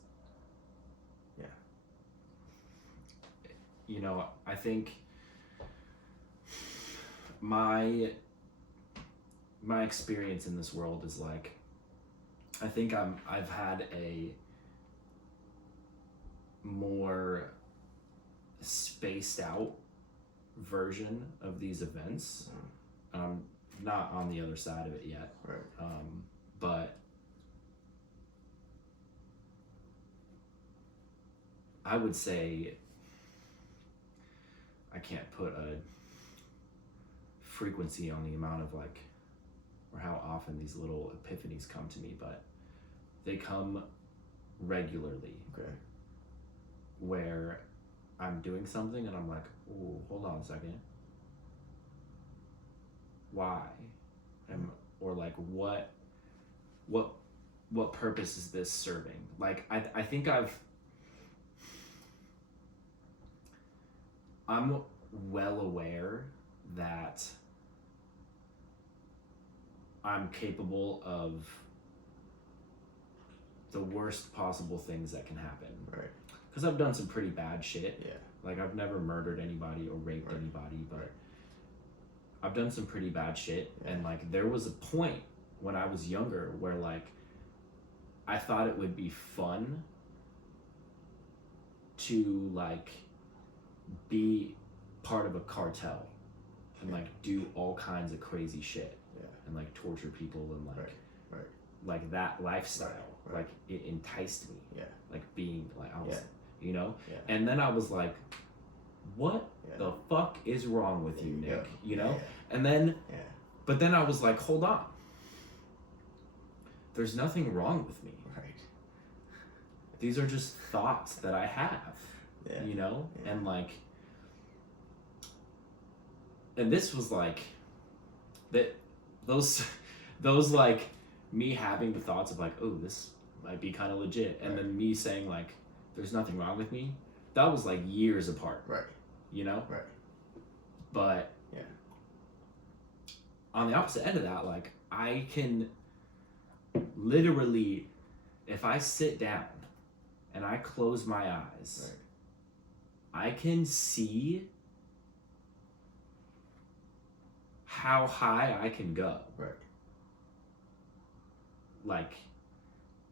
yeah. You know, I think my experience in this world is like, I think I've had a more spaced out version of these events. I'm not on the other side of it yet. Right. But I would say I can't put a frequency on the amount of, like, or how often these little epiphanies come to me, but they come regularly. Okay. Where I'm doing something and I'm like, oh, hold on a second. Why? Or like, what purpose is this serving? Like, I think I'm well aware that I'm capable of the worst possible things that can happen. Right. Because I've done some pretty bad shit. Yeah. Like, I've never murdered anybody or raped anybody, but I've done some pretty bad shit. Yeah. And, like, there was a point when I was younger where, like, I thought it would be fun to, like, be part of a cartel and, like, do all kinds of crazy shit. Yeah. And, like, torture people and, like, like that lifestyle. Like, it enticed me. Yeah. Like, being, like, I was, you know? Yeah. And then I was like, what the fuck is wrong with you, Nick? You know? Yeah. And then, but then I was like, hold on. There's nothing wrong with me. Right. These are just thoughts that I have, you know? Yeah. And like, and this was like, that, those like, me having the thoughts of like, oh, this might be kind of legit. And then me saying like, there's nothing wrong with me. That was like years apart. Right. You know? Right. But on the opposite end of that, like, I can literally, if I sit down and I close my eyes, I can see how high I can go. Right. Like,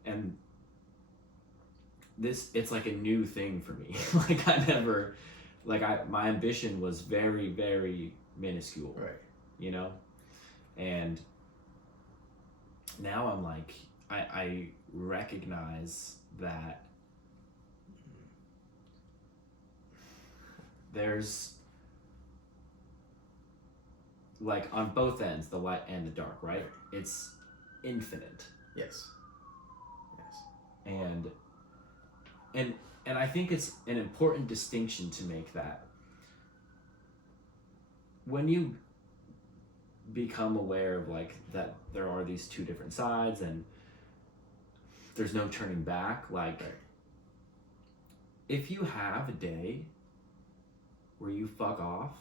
and this, it's like a new thing for me. Like, I never, like, my ambition was very, very minuscule. Right. You know? And now I'm like, I recognize that there's, like, on both ends, the light and the dark, right? It's infinite. Yes. And I think it's an important distinction to make, that when you become aware of like that there are these two different sides and there's no turning back, like if you have a day where you fuck off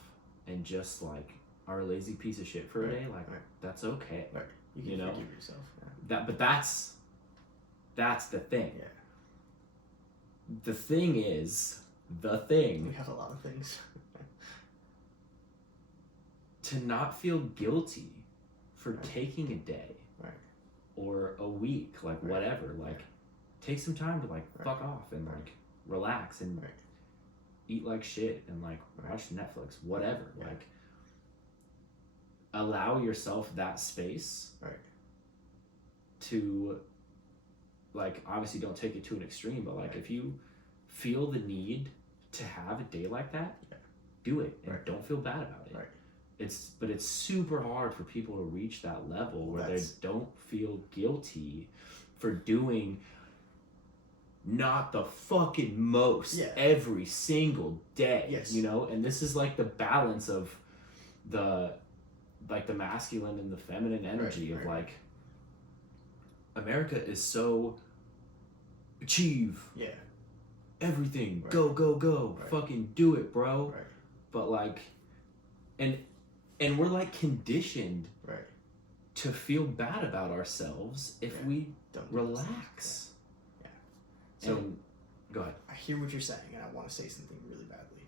and just like are a lazy piece of shit for a day, like that's okay. Right. You can forgive yourself. Yeah. But that's the thing. Yeah. The thing is, we have a lot of things. To not feel guilty for taking a day or a week, like whatever, like take some time to like fuck off and like relax and eat like shit and like watch Netflix, whatever. Like allow yourself that space to, like, obviously don't take it to an extreme, but like if you feel the need to have a day like that, do it and don't feel bad about it. But it's super hard for people to reach that level where they don't feel guilty for doing not the fucking most every single day. You know? And this is like the balance of the masculine and the feminine energy of like, America is so achieve everything, go, fucking do it, bro. But like, and we're like conditioned to feel bad about ourselves if we don't relax. So and, go ahead. I hear what you're saying, and I want to say something really badly.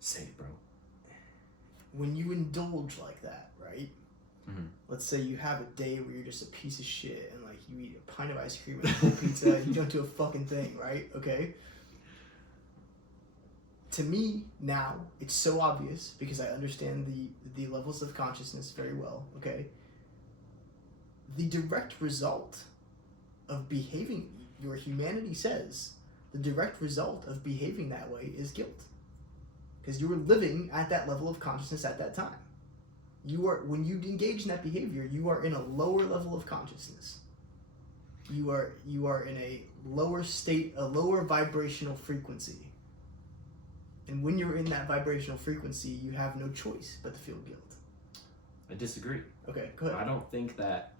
Say it, bro. When you indulge like that, right? Mm-hmm. Let's say you have a day where you're just a piece of shit and like you eat a pint of ice cream and a whole pizza and you don't do a fucking thing, right? Okay? To me, now, it's so obvious because I understand the levels of consciousness very well, okay? The direct result of behaving, your humanity says, the direct result of behaving that way is guilt. Because you were living at that level of consciousness at that time. When you engage in that behavior, you are in a lower level of consciousness. You are in a lower state, a lower vibrational frequency. And when you're in that vibrational frequency, you have no choice but to feel guilt. I disagree. Okay, go ahead. I don't think that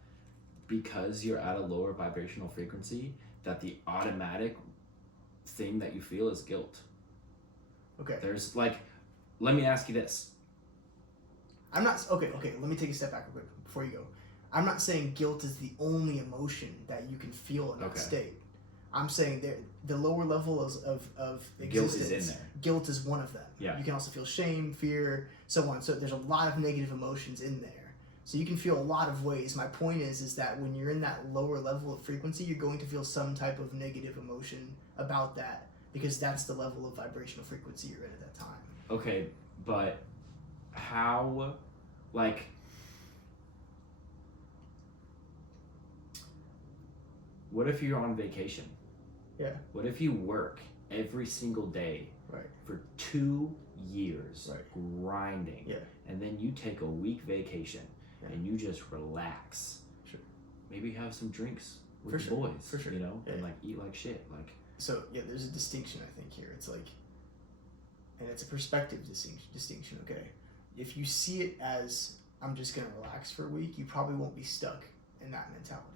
because you're at a lower vibrational frequency, that the automatic thing that you feel is guilt. Okay. There's like, let me ask you this. I'm not okay. Let me take a step back real quick before you go. I'm not saying guilt is the only emotion that you can feel in that state. I'm saying the lower levels of existence. Guilt is in there. Guilt is one of them. Yeah. You can also feel shame, fear, so on. So there's a lot of negative emotions in there. So you can feel a lot of ways. My point is that when you're in that lower level of frequency, you're going to feel some type of negative emotion about that because that's the level of vibrational frequency you're in at that time. Okay, but how, like, what if you're on vacation? Yeah. What if you work every single day for 2 years grinding, and then you take a week vacation and you just relax? Sure. Maybe have some drinks with the boys, you know, and like eat like shit. Like, so yeah, there's a distinction I think here. It's like, and it's a perspective distinction. Okay, if you see it as I'm just gonna relax for a week, you probably won't be stuck in that mentality.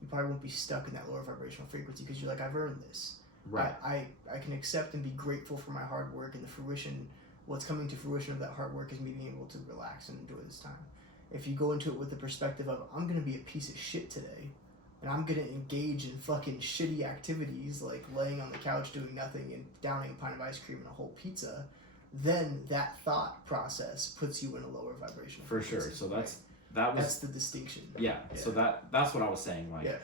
You probably won't be stuck in that lower vibrational frequency because you're like, I've earned this. Right. I can accept and be grateful for my hard work, and the fruition, what's coming to fruition of that hard work is me being able to relax and enjoy this time. If you go into it with the perspective of I'm gonna be a piece of shit today, and I'm gonna engage in fucking shitty activities like laying on the couch doing nothing and downing a pint of ice cream and a whole pizza, then that thought process puts you in a lower vibrational frequency. For sure. So that's the distinction. Yeah. So that's what I was saying. Like,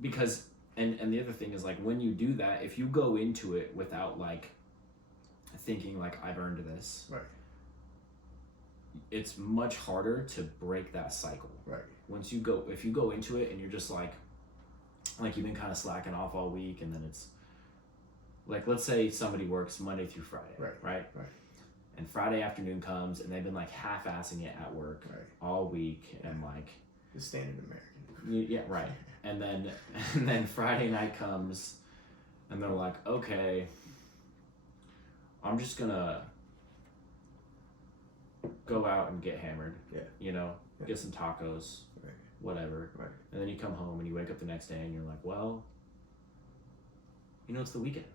because and the other thing is like when you do that, if you go into it without like thinking like I've earned this, it's much harder to break that cycle. Right. If you go into it and you're just like you've been kind of slacking off all week, and then it's like, let's say somebody works Monday through Friday, right? And Friday afternoon comes and they've been like half-assing it at work all week, and like the standard American. Yeah, right. And then Friday night comes and they're like, okay, I'm just gonna go out and get hammered. You know, get some tacos, whatever. And then you come home and you wake up the next day and you're like, well, you know, it's the weekend.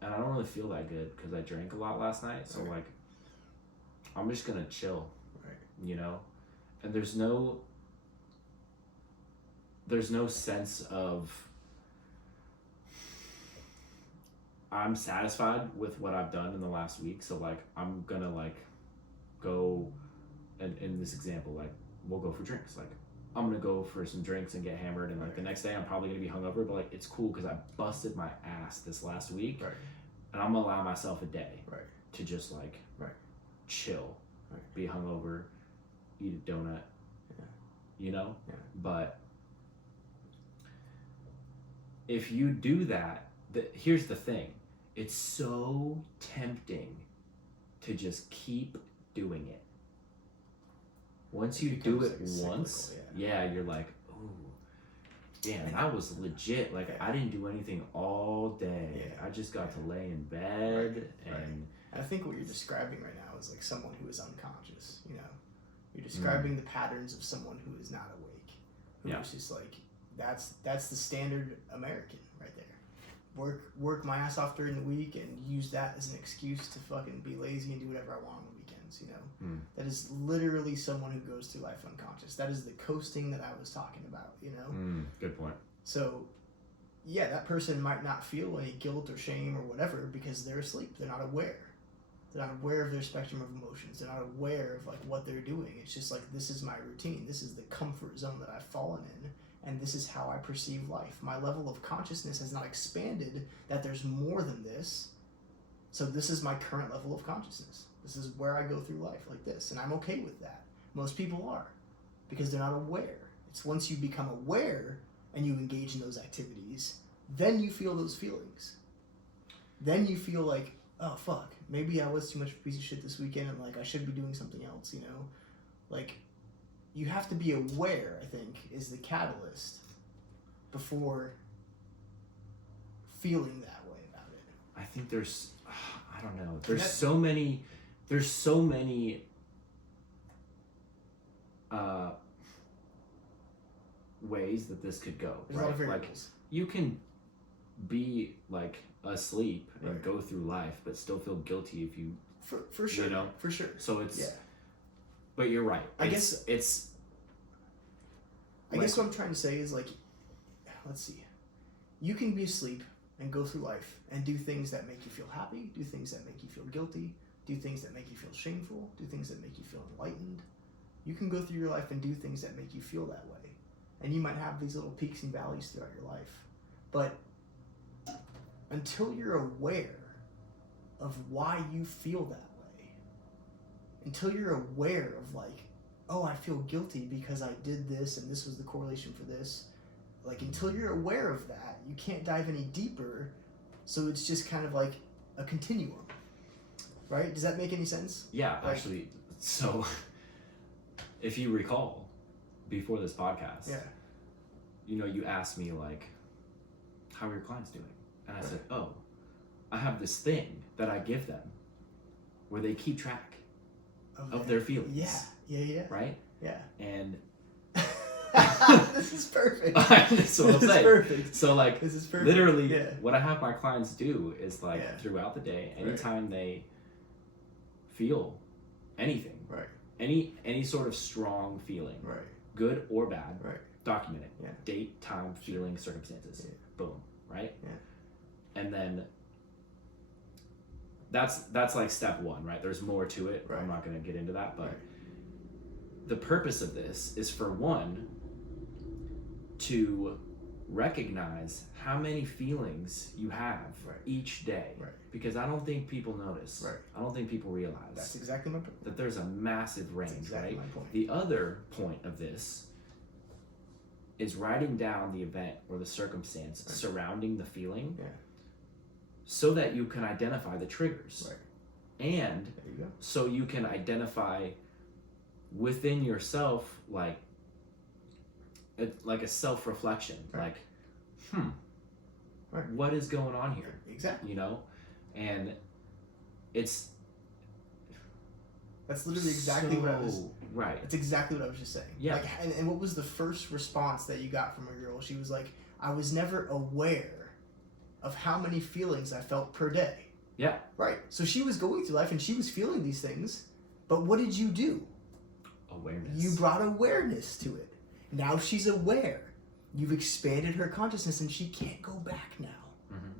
And I don't really feel that good because I drank a lot last night. So like, I'm just gonna chill. You know, and there's no sense of I'm satisfied with what I've done in the last week, so like I'm gonna like go, and in this example, like we'll go for drinks. Like I'm gonna go for some drinks and get hammered, and like the next day I'm probably gonna be hungover, but like it's cool because I busted my ass this last week, and I'm gonna allow myself a day to just like chill, be hungover, eat a donut, you know. But if you do that, here's the thing, it's so tempting to just keep doing it. Once you do it once, you're like, ooh, damn, that was legit. Like I didn't do anything all day. I just got to lay in bed and I think what you're describing right now is like someone who is unconscious, you know. You're describing the patterns of someone who is not awake. Who is just like, that's the standard American right there. Work my ass off during the week and use that as an excuse to fucking be lazy and do whatever I want on the weekends, you know. That is literally someone who goes through life unconscious. That is the coasting that I was talking about, you know. Good point. So yeah, that person might not feel any guilt or shame or whatever because they're asleep. They're not aware. They're not aware of their spectrum of emotions. They're not aware of like what they're doing. It's just like, this is my routine. This is the comfort zone that I've fallen in. And this is how I perceive life. My level of consciousness has not expanded that there's more than this. So this is my current level of consciousness. This is where I go through life like this. And I'm okay with that. Most people are. Because they're not aware. It's once you become aware and you engage in those activities, then you feel those feelings. Then you feel like, oh fuck, maybe I was too much of a piece of shit this weekend and like I should be doing something else, you know? Like, you have to be aware, I think, is the catalyst before feeling that way about it. I think there's, I don't know, there's so many ways that this could go. There's a lot of variables. You can be like asleep and go through life, but still feel guilty if you. For sure. You know, for sure. So it's. Yeah. But you're right. I guess what I'm trying to say is like, let's see, you can be asleep and go through life and do things that make you feel happy, do things that make you feel guilty, do things that make you feel shameful, do things that make you feel enlightened. You can go through your life and do things that make you feel that way. And you might have these little peaks and valleys throughout your life. But until you're aware of why you feel that way, until you're aware of like, oh, I feel guilty because I did this and this was the correlation for this, like until you're aware of that, you can't dive any deeper. So it's just kind of like a continuum. Right? Does that make any sense? Yeah, like, actually. So if you recall before this podcast, you asked me like, how are your clients doing? And I said, oh, I have this thing that I give them where they keep track of their feelings. Yeah. Right? Yeah. And this is perfect. That's what I'm saying. Perfect. So like, this is perfect. Literally, what I have my clients do is like throughout the day, anytime they feel anything, any sort of strong feeling, good or bad, document it. Yeah. Date, time, feeling, circumstances. Yeah. Boom. Right? Yeah. And then that's like step one, right? There's more to it. I'm not going to get into that, but the purpose of this is for one to recognize how many feelings you have each day, because I don't think people notice. I don't think people realize. That's exactly my point. That there's a massive range. That's exactly my point. The other point of this is writing down the event or the circumstance surrounding the feeling, so that you can identify the triggers, and so you can identify within yourself like a self-reflection, like what is going on here? Exactly. And that's literally exactly what I was. Right. That's exactly what I was just saying. Yeah. Like, and what was the first response that you got from a girl? She was like, I was never aware of how many feelings I felt per day. Yeah. Right. So she was going through life and she was feeling these things, but what did you do? Awareness. You brought awareness to it. Now she's aware. You've expanded her consciousness and she can't go back now. Mm-hmm.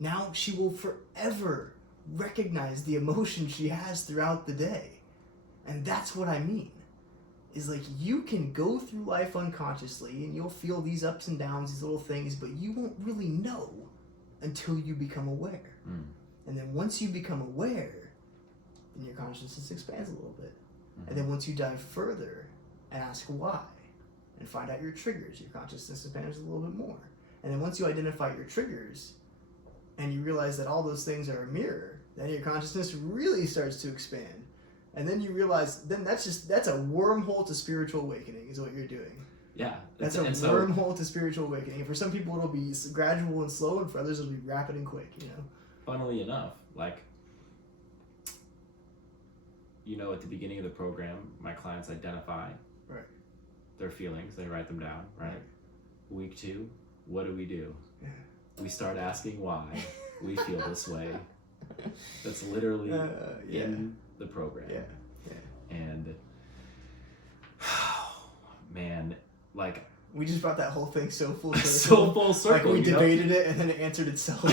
Now she will forever recognize the emotion she has throughout the day. And that's what I mean. Is like you can go through life unconsciously and you'll feel these ups and downs, these little things, but you won't really know until you become aware. Mm. And then once you become aware, then your consciousness expands a little bit. Mm-hmm. And then once you dive further and ask why and find out your triggers, your consciousness expands a little bit more. And then once you identify your triggers and you realize that all those things are a mirror, then your consciousness really starts to expand. And then you realize, then that's a wormhole to spiritual awakening is what you're doing. Yeah. That's a wormhole to spiritual awakening. And for some people it'll be gradual and slow, and for others it'll be rapid and quick, Funnily enough, like, at the beginning of the program, my clients identify their feelings, they write them down, right? Week 2, what do? We start asking why we feel this way. That's literally in the program. And man, like, we just brought that whole thing so full circle. So full circle. Like we debated it and then it answered itself.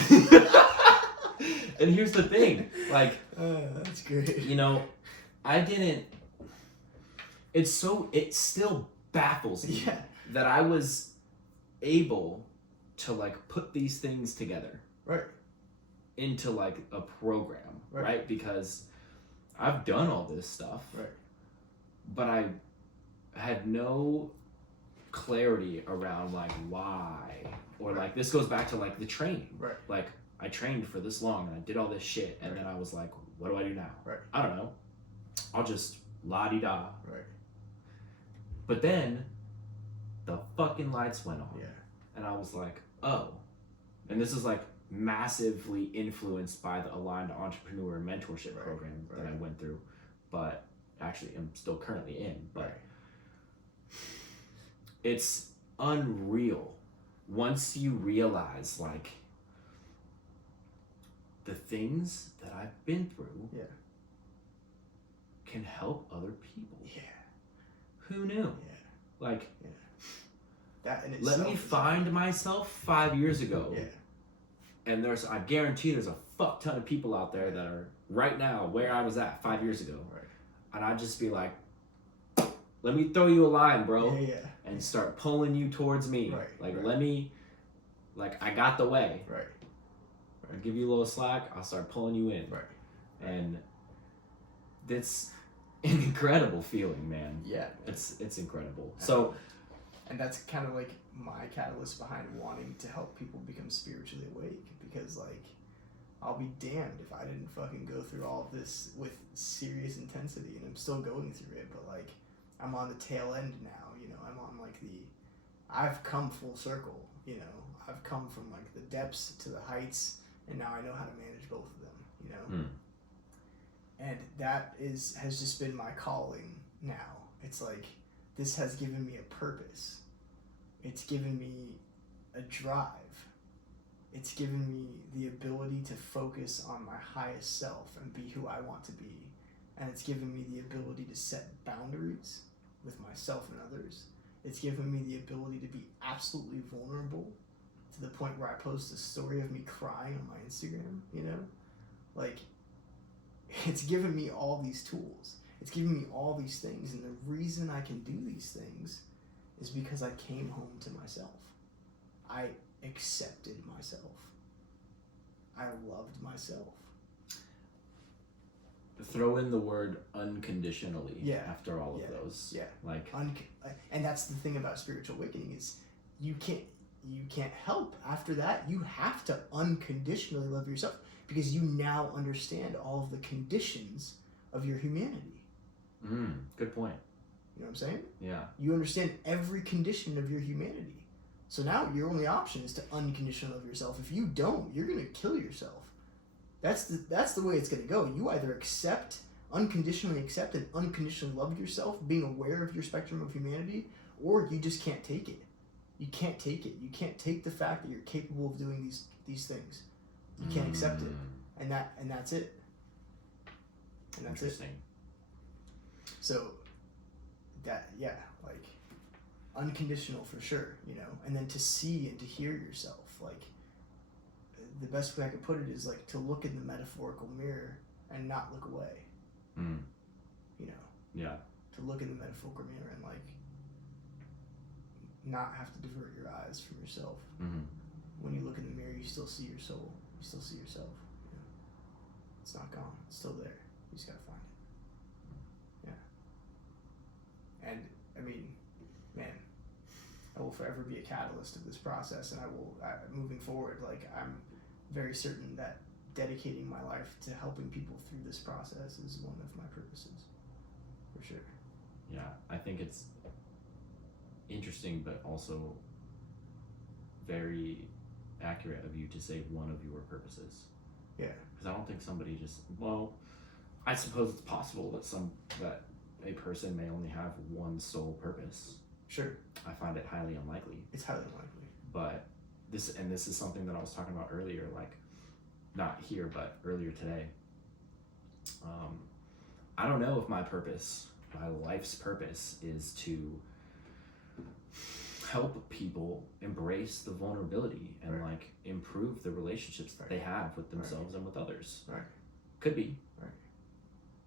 And here's the thing, like, that's great. I didn't. It still baffles me that I was able to like put these things together, into like a program, right? Because I've done all this stuff, but I had no clarity around like why, or like this goes back to like the training, like I trained for this long and I did all this shit, and then I was like, what do I do now? I don't know. I'll just la-di-da. But then the fucking lights went on, and I was like, oh, and this is like massively influenced by the Aligned Entrepreneur Mentorship program that I went through, but actually I'm still currently in, but it's unreal once you realize like the things that I've been through can help other people. Yeah. Who knew? Yeah. Like, that in let itself me find myself 5 years ago. Yeah. And I guarantee there's a fuck ton of people out there that are right now where I was at 5 years ago. Right. And I'd just be like, let me throw you a line, bro. Yeah. And start pulling you towards me. Right. Like, let me, like, I got the way. Right. I'll give you a little slack, I'll start pulling you in. Right. And that's an incredible feeling, man. Yeah. It's incredible. So, and that's kind of like my catalyst behind wanting to help people become spiritually awake, because like I'll be damned if I didn't fucking go through all of this with serious intensity, and I'm still going through it, but like I'm on the tail end now, you know. I'm on like I've come full circle, you know. I've come from like the depths to the heights, and now I know how to manage both of them, you know. And that has just been my calling now. It's like this has given me a purpose. It's given me a drive. It's given me the ability to focus on my highest self and be who I want to be. And it's given me the ability to set boundaries with myself and others. It's given me the ability to be absolutely vulnerable to the point where I post a story of me crying on my Instagram, you know? Like, it's given me all these tools. It's given me all these things, and the reason I can do these things is because I came home to myself. I accepted myself. I loved myself. throw in the word unconditionally after all of those. Yeah. Like and that's the thing about spiritual awakening is you can't help after that. You have to unconditionally love yourself because you now understand all of the conditions of your humanity. Good point. You know what I'm saying? Yeah. You understand every condition of your humanity. So now your only option is to unconditionally love yourself. If you don't, you're going to kill yourself. That's the way it's going to go. You either unconditionally accept and unconditionally love yourself, being aware of your spectrum of humanity, or you just can't take it. You can't take it. You can't take the fact that you're capable of doing these things. You can't accept it. And that's it. And that's Interesting. it. So like unconditional for sure, you know, and then to see and to hear yourself, like the best way I could put it is like to look in the metaphorical mirror and not look away. You know? Yeah. To look in the metaphorical mirror and like not have to divert your eyes from yourself. When you look in the mirror, you still see your soul. You still see yourself. You know? It's not gone. It's still there. You just gotta find it. Yeah. And I mean, man, I will forever be a catalyst of this process, and moving forward, like I'm very certain that dedicating my life to helping people through this process is one of my purposes, for sure. Yeah, I think it's interesting, but also very accurate of you to say one of your purposes. Yeah. Because I don't think somebody I suppose it's possible that a person may only have one sole purpose. Sure. I find it highly unlikely. It's highly unlikely. But this is something that I was talking about earlier, like not here, but earlier today. I don't know if my life's purpose is to help people embrace the vulnerability and like improve the relationships that they have with themselves and with others. Right. Could be. Right.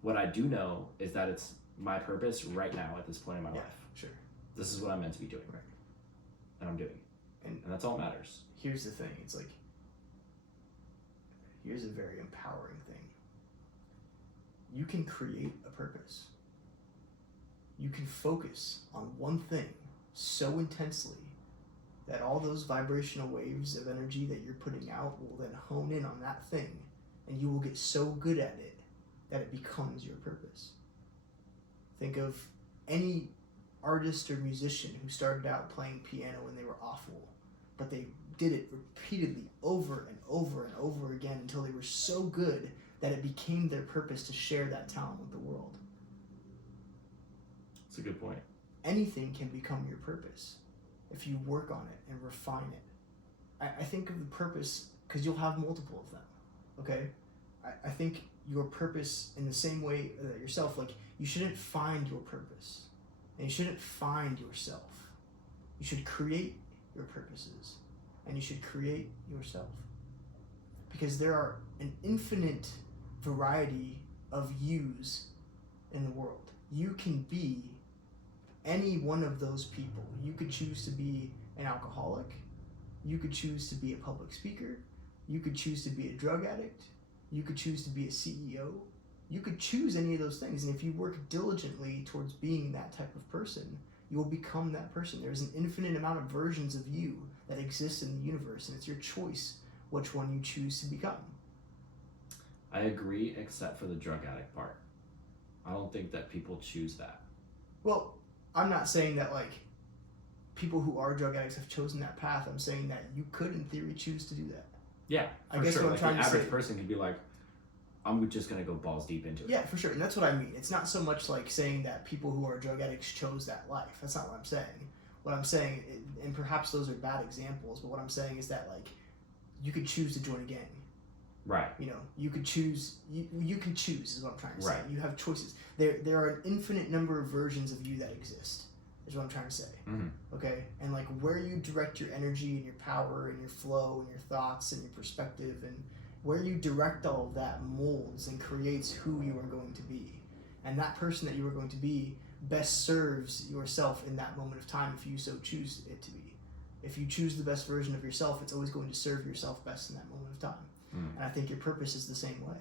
What I do know is that it's my purpose right now at this point in my life. Sure. This is what I'm meant to be doing. Right. And I'm doing. And that's all that matters. Here's the thing. It's like, here's a very empowering thing. You can create a purpose. You can focus on one thing so intensely that all those vibrational waves of energy that you're putting out will then hone in on that thing, and you will get so good at it that it becomes your purpose. Think of any artist or musician who started out playing piano when they were awful, but they did it repeatedly over and over and over again until they were so good that it became their purpose to share that talent with the world. That's a good point. Anything can become your purpose if you work on it and refine it. I think of the purpose because you'll have multiple of them. Okay, I think your purpose in the same way that yourself, like you shouldn't find your purpose, and you shouldn't find yourself. You should create your purposes, and you should create yourself, because there are an infinite variety of yous in the world. You can be any one of those people. You could choose to be an alcoholic. You could choose to be a public speaker. You could choose to be a drug addict. You could choose to be a CEO. You could choose any of those things. And if you work diligently towards being that type of person, you will become that person. There's an infinite amount of versions of you that exist in the universe, and it's your choice which one you choose to become. I agree, except for the drug addict part. I don't think that people choose that. Well, I'm not saying that like people who are drug addicts have chosen that path. I'm saying that you could, in theory, choose to do that. Yeah, I guess sure. what I'm Like trying the to average say, person could be like, I'm just gonna go balls deep into it. yeah, for sure, and that's what I mean. It's not so much like saying that people who are drug addicts chose that life. That's not what I'm saying. What I'm saying, and perhaps those are bad examples, but what I'm saying is that like you could choose to join a gang. Right. You know, you could choose. You can choose is what I'm trying to say. Right. You have choices. There are an infinite number of versions of you that exist. Is what I'm trying to say. Mm-hmm. Okay, and like where you direct your energy and your power and your flow and your thoughts and your perspective and where you direct all of that molds and creates who you are going to be, and that person that you are going to be best serves yourself in that moment of time if you so choose it to be. If you choose the best version of yourself, it's always going to serve yourself best in that moment of time. And I think your purpose is the same way.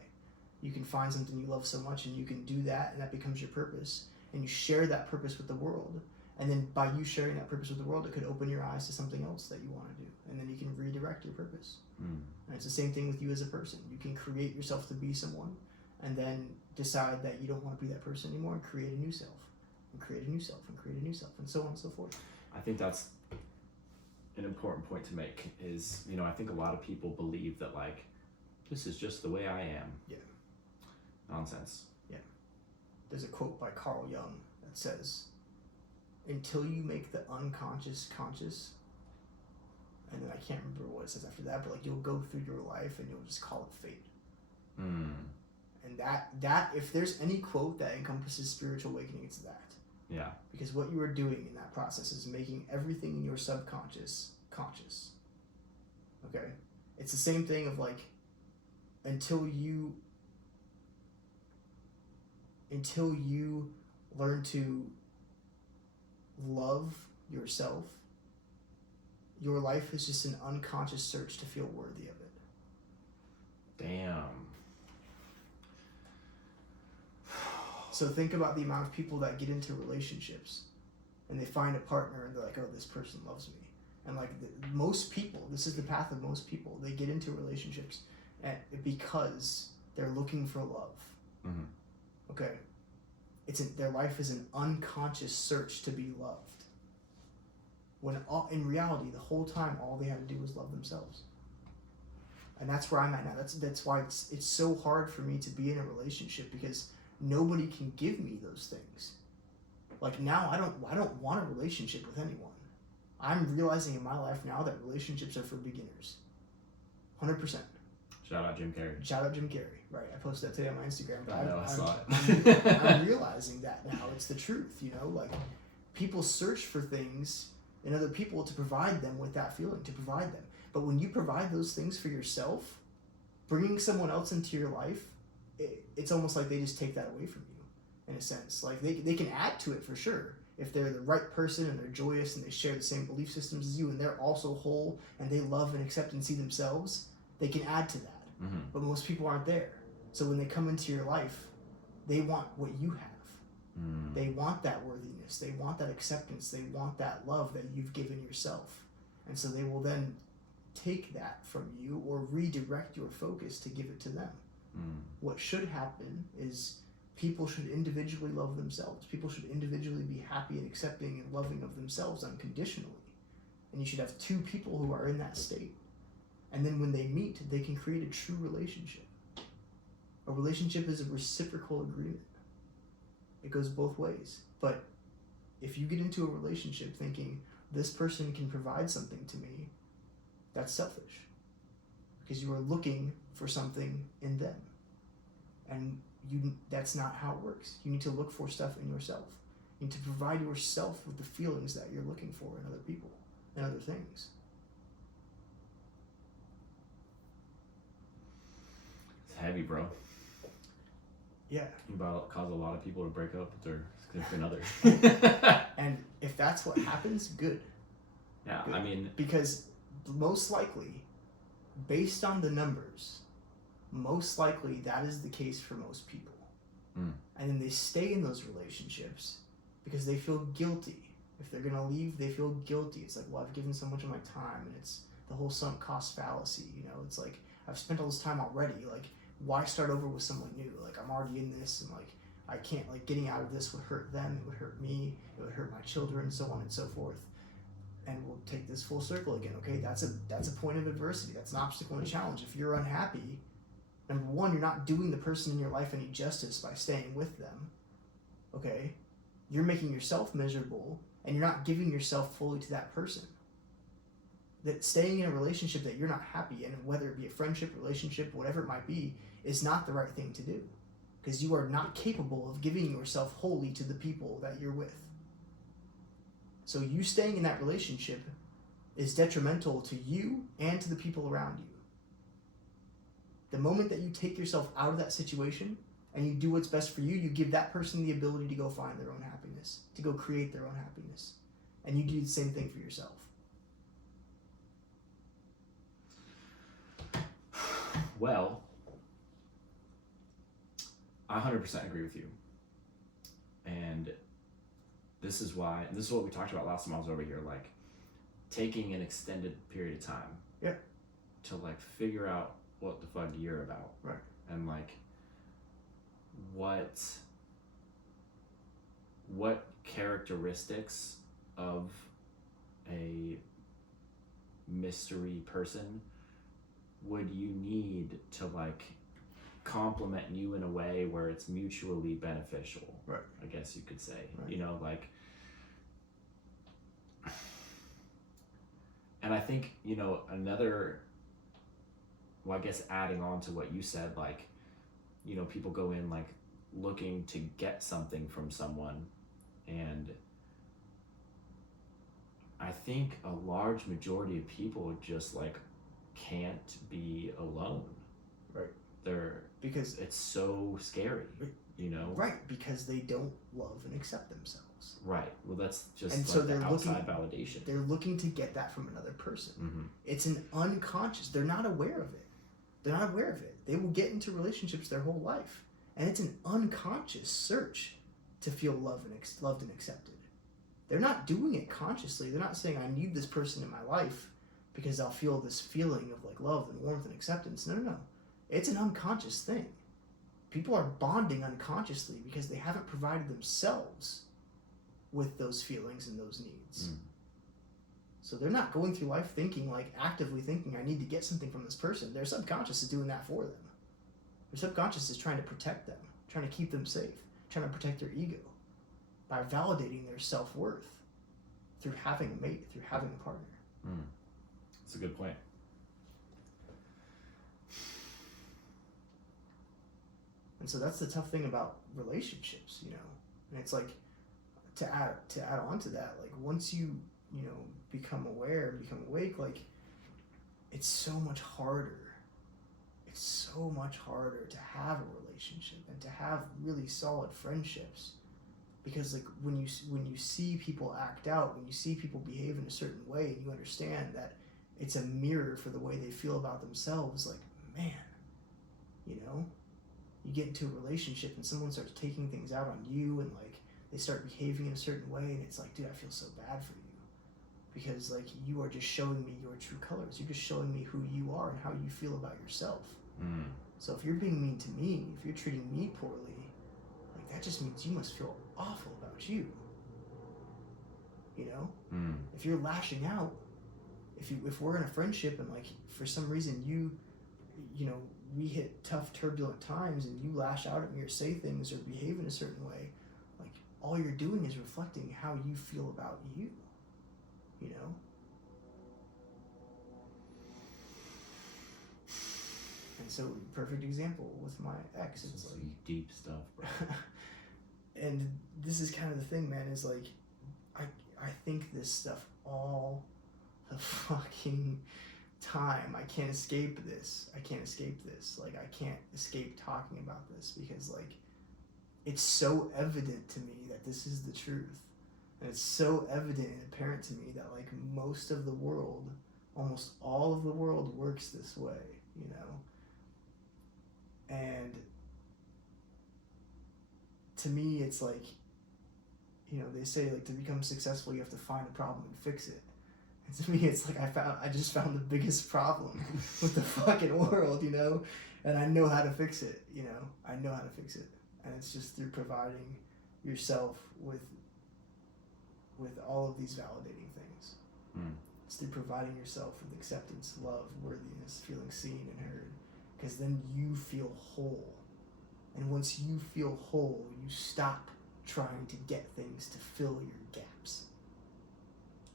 You can find something you love so much and you can do that, and that becomes your purpose, and you share that purpose with the world, and then by you sharing that purpose with the world, it could open your eyes to something else that you want to do, and then you can redirect your purpose. And it's the same thing with you as a person. You can create yourself to be someone, and then decide that you don't want to be that person anymore, and create a new self, and create a new self, and create a new self, and so on and so forth. I think that's an important point to make is, you know, I think a lot of people believe that like, this is just the way I am. Yeah. Nonsense. Yeah. There's a quote by Carl Jung that says, until you make the unconscious conscious, and then I can't remember what it says after that, but like you'll go through your life and you'll just call it fate. And that if there's any quote that encompasses spiritual awakening, it's that. Yeah. Because what you are doing in that process is making everything in your subconscious conscious. Okay? It's the same thing of like, until you learn to love yourself, your life is just an unconscious search to feel worthy of it. Damn. So think about the amount of people that get into relationships and they find a partner and they're like, oh, this person loves me. And like most people, this is the path of most people. They get into relationships because they're looking for love. Mm-hmm. Okay? Their life is an unconscious search to be loved. When in reality, the whole time, all they had to do was love themselves. And that's where I'm at now. That's why it's so hard for me to be in a relationship, because nobody can give me those things. Like now, I don't want a relationship with anyone. I'm realizing in my life now that relationships are for beginners. 100%. Shout out Jim Carrey. Shout out Jim Carrey. Right, I posted that today on my Instagram. But I saw it. I'm realizing that now. It's the truth, you know? Like, people search for things in other people to provide them with that feeling, to provide them. But when you provide those things for yourself, bringing someone else into your life, it's almost like they just take that away from you, in a sense. Like, they can add to it for sure. If they're the right person and they're joyous and they share the same belief systems as you and they're also whole and they love and accept and see themselves, they can add to that. Mm-hmm. But most people aren't there. So when they come into your life, they want what you have. They want that worthiness. They want that acceptance. They want that love that you've given yourself. And so they will then take that from you or redirect your focus to give it to them. What should happen is people should individually love themselves. People should individually be happy and accepting and loving of themselves unconditionally. And you should have two people who are in that state. And then when they meet, they can create a true relationship. A relationship is a reciprocal agreement. It goes both ways. But if you get into a relationship thinking, this person can provide something to me, that's selfish. because you are looking for something in them. And that's not how it works. You need to look for stuff in yourself. You need to provide yourself with the feelings that you're looking for in other people and other things. It's heavy, bro. Yeah. You about cause a lot of people to break up with their significant other. And if that's what happens, good. Yeah, good. I mean... Because most likely, based on the numbers, most likely that is the case for most people. And then they stay in those relationships because they feel guilty. If they're going to leave, they feel guilty. It's like, well, I've given so much of my time, and it's the whole sunk cost fallacy. You know, it's like, I've spent all this time already. Like, why start over with someone new? Like, I'm already in this, and like, I can't, like, getting out of this would hurt them, it would hurt me, it would hurt my children, so on and so forth. And we'll take this full circle again, okay? That's a point of adversity. That's an obstacle and a challenge. If you're unhappy, number one, you're not doing the person in your life any justice by staying with them, okay? You're making yourself miserable, and you're not giving yourself fully to that person. That staying in a relationship that you're not happy in, whether it be a friendship, relationship, whatever it might be, is not the right thing to do. Because you are not capable of giving yourself wholly to the people that you're with. So you staying in that relationship is detrimental to you and to the people around you. The moment that you take yourself out of that situation and you do what's best for you, you give that person the ability to go find their own happiness, to go create their own happiness. And you do the same thing for yourself. Well, I 100% agree with you. And this is what we talked about last time I was over here, like taking an extended period of time. Yeah. To like figure out what the fuck you're about. Right. And like what characteristics of a mystery person would you need to like complement you in a way where it's mutually beneficial? Right. I guess you could say. Right. You know, like, and I think, you know, another, well, I guess adding on to what you said, like, you know, people go in like looking to get something from someone, and I think a large majority of people just like can't be alone. Right. Because it's so scary, you know? Right, because they don't love and accept themselves. Right. Well, that's just and like so the outside validation. They're looking to get that from another person. Mm-hmm. It's an unconscious. They're not aware of it. They're not aware of it. They will get into relationships their whole life, and it's an unconscious search to feel loved and accepted. They're not doing it consciously. They're not saying, I need this person in my life because I'll feel this feeling of like love and warmth and acceptance. No. It's an unconscious thing. People are bonding unconsciously because they haven't provided themselves with those feelings and those needs. So they're not going through life thinking, like actively thinking, I need to get something from this person. Their subconscious is doing that for them. Their subconscious is trying to protect them, trying to keep them safe, trying to protect their ego by validating their self-worth through having a mate, through having a partner. That's a good point. And so that's the tough thing about relationships, you know. And it's like to add on to that, like once you become aware, become awake, like it's so much harder. It's so much harder to have a relationship and to have really solid friendships, because like when you see people act out, when you see people behave in a certain way, and you understand that it's a mirror for the way they feel about themselves, like man, you know. You get into a relationship and someone starts taking things out on you, and like they start behaving in a certain way, and it's like, dude, I feel so bad for you, because like you are just showing me your true colors. You're just showing me who you are and how you feel about yourself. So if you're being mean to me, if you're treating me poorly, like that just means you must feel awful about you. You know? If you're lashing out, if we're in a friendship and like for some reason you know, we hit tough, turbulent times and you lash out at me or say things or behave in a certain way, like all you're doing is reflecting how you feel about you, you know? So perfect example with my ex. It's like deep stuff, bro. And this is kind of the thing, man, is like, I think this stuff all the fucking time. I can't escape this. Like, I can't escape talking about this because, like, it's so evident to me that this is the truth. And it's so evident and apparent to me that, like, most of the world, almost all of the world works this way, you know? And to me, it's like, you know, they say, like, to become successful, you have to find a problem and fix it. And to me, it's like I just found the biggest problem with the fucking world, you know? And I know how to fix it, you know? I know how to fix it. And it's just through providing yourself with all of these validating things. It's through providing yourself with acceptance, love, worthiness, feeling seen and heard. Because then you feel whole. And once you feel whole, you stop trying to get things to fill your gaps.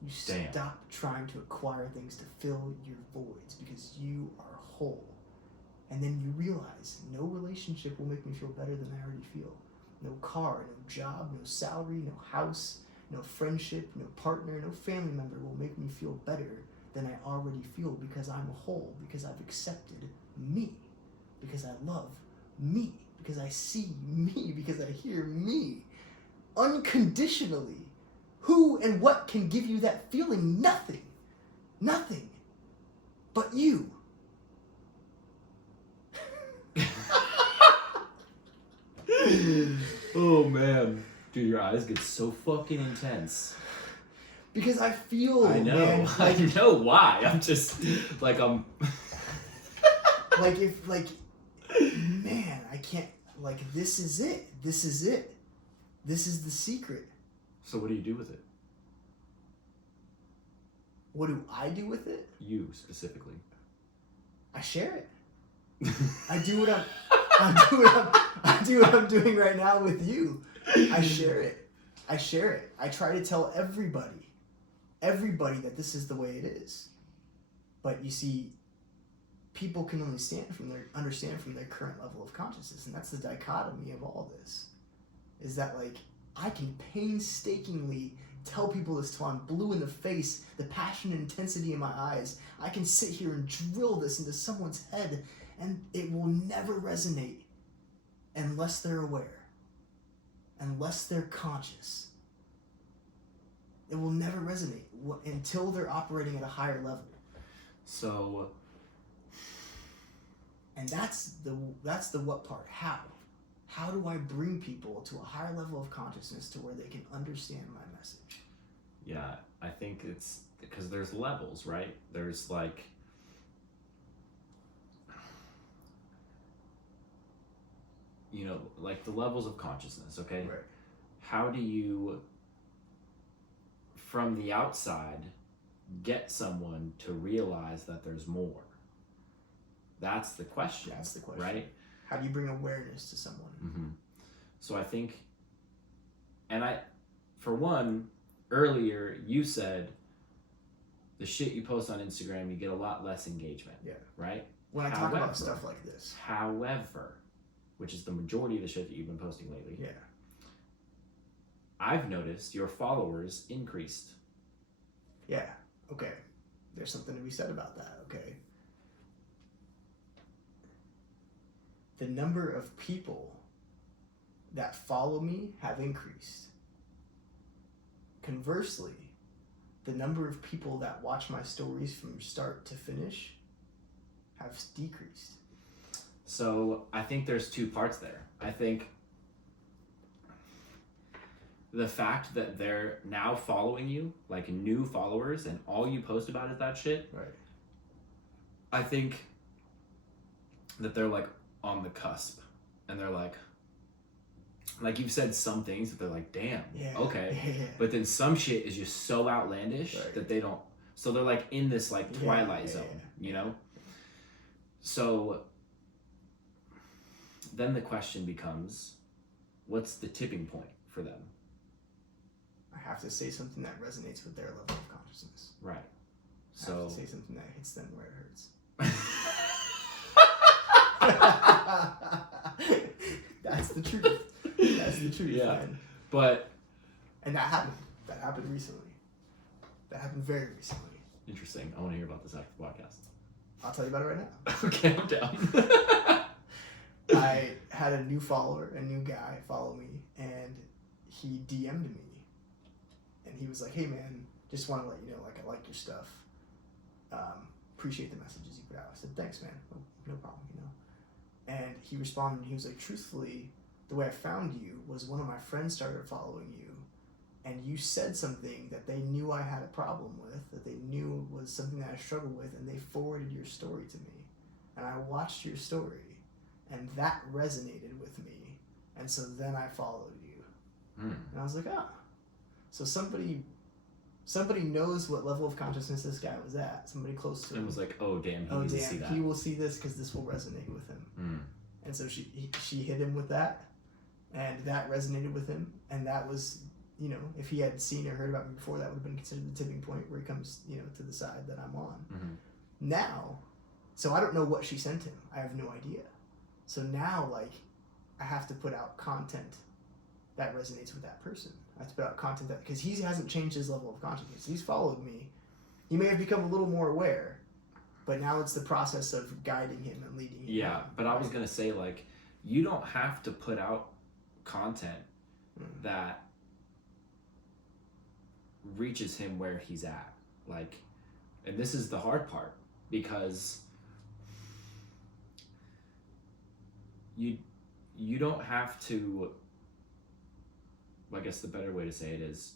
You stop trying to acquire things to fill your voids because you are whole. And then you realize no relationship will make me feel better than I already feel. No car, no job, no salary, no house, no friendship, no partner, no family member will make me feel better than I already feel because I'm whole, because I've accepted me, because I love me, because I see me, because I hear me unconditionally. Who and what can give you that feeling? Nothing. Nothing. But you. Oh man, dude, your eyes get so fucking intense. Because I feel. I know. Man, like, I know why. I'm just like like if like, man, I can't. Like, this is it. This is it. This is the secret. So what do you do with it? What do I do with it? You specifically. I share it. I do what I'm doing right now with you. I share it. I try to tell everybody that this is the way it is. But you see, people can only understand from their current level of consciousness, and that's the dichotomy of all this. Is that, like, I can painstakingly tell people this till I'm blue in the face, the passion and intensity in my eyes. I can sit here and drill this into someone's head, and it will never resonate unless they're aware, unless they're conscious. It will never resonate until they're operating at a higher level. So, and that's the what part. How do I bring people to a higher level of consciousness to where they can understand my message? Yeah, I think it's because there's levels, right? There's like, you know, like the levels of consciousness, okay? Right. How do you, from the outside, get someone to realize that there's more? That's the question. Right? How do you bring awareness to someone? Mm-hmm. So I think, and for one, earlier you said the shit you post on Instagram, you get a lot less engagement. Yeah. Right? When I talk about stuff like this. However, which is the majority of the shit that you've been posting lately. Yeah. I've noticed your followers increased. Yeah. Okay. There's something to be said about that. Okay. The number of people that follow me have increased. Conversely, the number of people that watch my stories from start to finish have decreased. So I think there's two parts there. I think the fact that they're now following you, like new followers, and all you post about is that shit. Right. I think that they're like on the cusp, and they're like you've said some things that they're like, damn, okay. Yeah. But then some shit is just so outlandish that they don't, so they're like in this like twilight zone, you know? So then the question becomes, what's the tipping point for them? I have to say something that resonates with their level of consciousness. Right. I have to say something that hits them where it hurts. That's the truth. That's the truth, Yeah. man. But and that happened. That happened recently. That happened very recently. interesting. I want to hear about this after the podcast. I'll tell you about it right now. Okay, I'm down. I had a new follower, a new guy follow me, and he DM'd me. And he was like, hey man, just want to let you know, like, I like your stuff. Appreciate the messages you put out. I said, thanks man, no problem, you know. And he responded and he was like, truthfully, the way I found you was one of my friends started following you, and you said something that they knew I had a problem with, that they knew was something that I struggled with, and they forwarded your story to me. And I watched your story, and that resonated with me. And so then I followed you. And I was like, ah. So somebody knows what level of consciousness this guy was at. Somebody close to him. And was like, oh damn, he needs to see that. He will see this because this will resonate with him. And so she hit him with that, and that resonated with him. And that was, you know, if he had seen or heard about me before, that would have been considered the tipping point where he comes, you know, to the side that I'm on. Now, so I don't know what she sent him. I have no idea. So now, like, I have to put out content that resonates with that person. I have to put out content that, because he hasn't changed his level of consciousness. He's followed me. He may have become a little more aware, but now it's the process of guiding him and leading him. Yeah, but I was going to say, like, you don't have to put out content that reaches him where he's at. Like, and this is the hard part, because you don't have to, I guess the better way to say it is,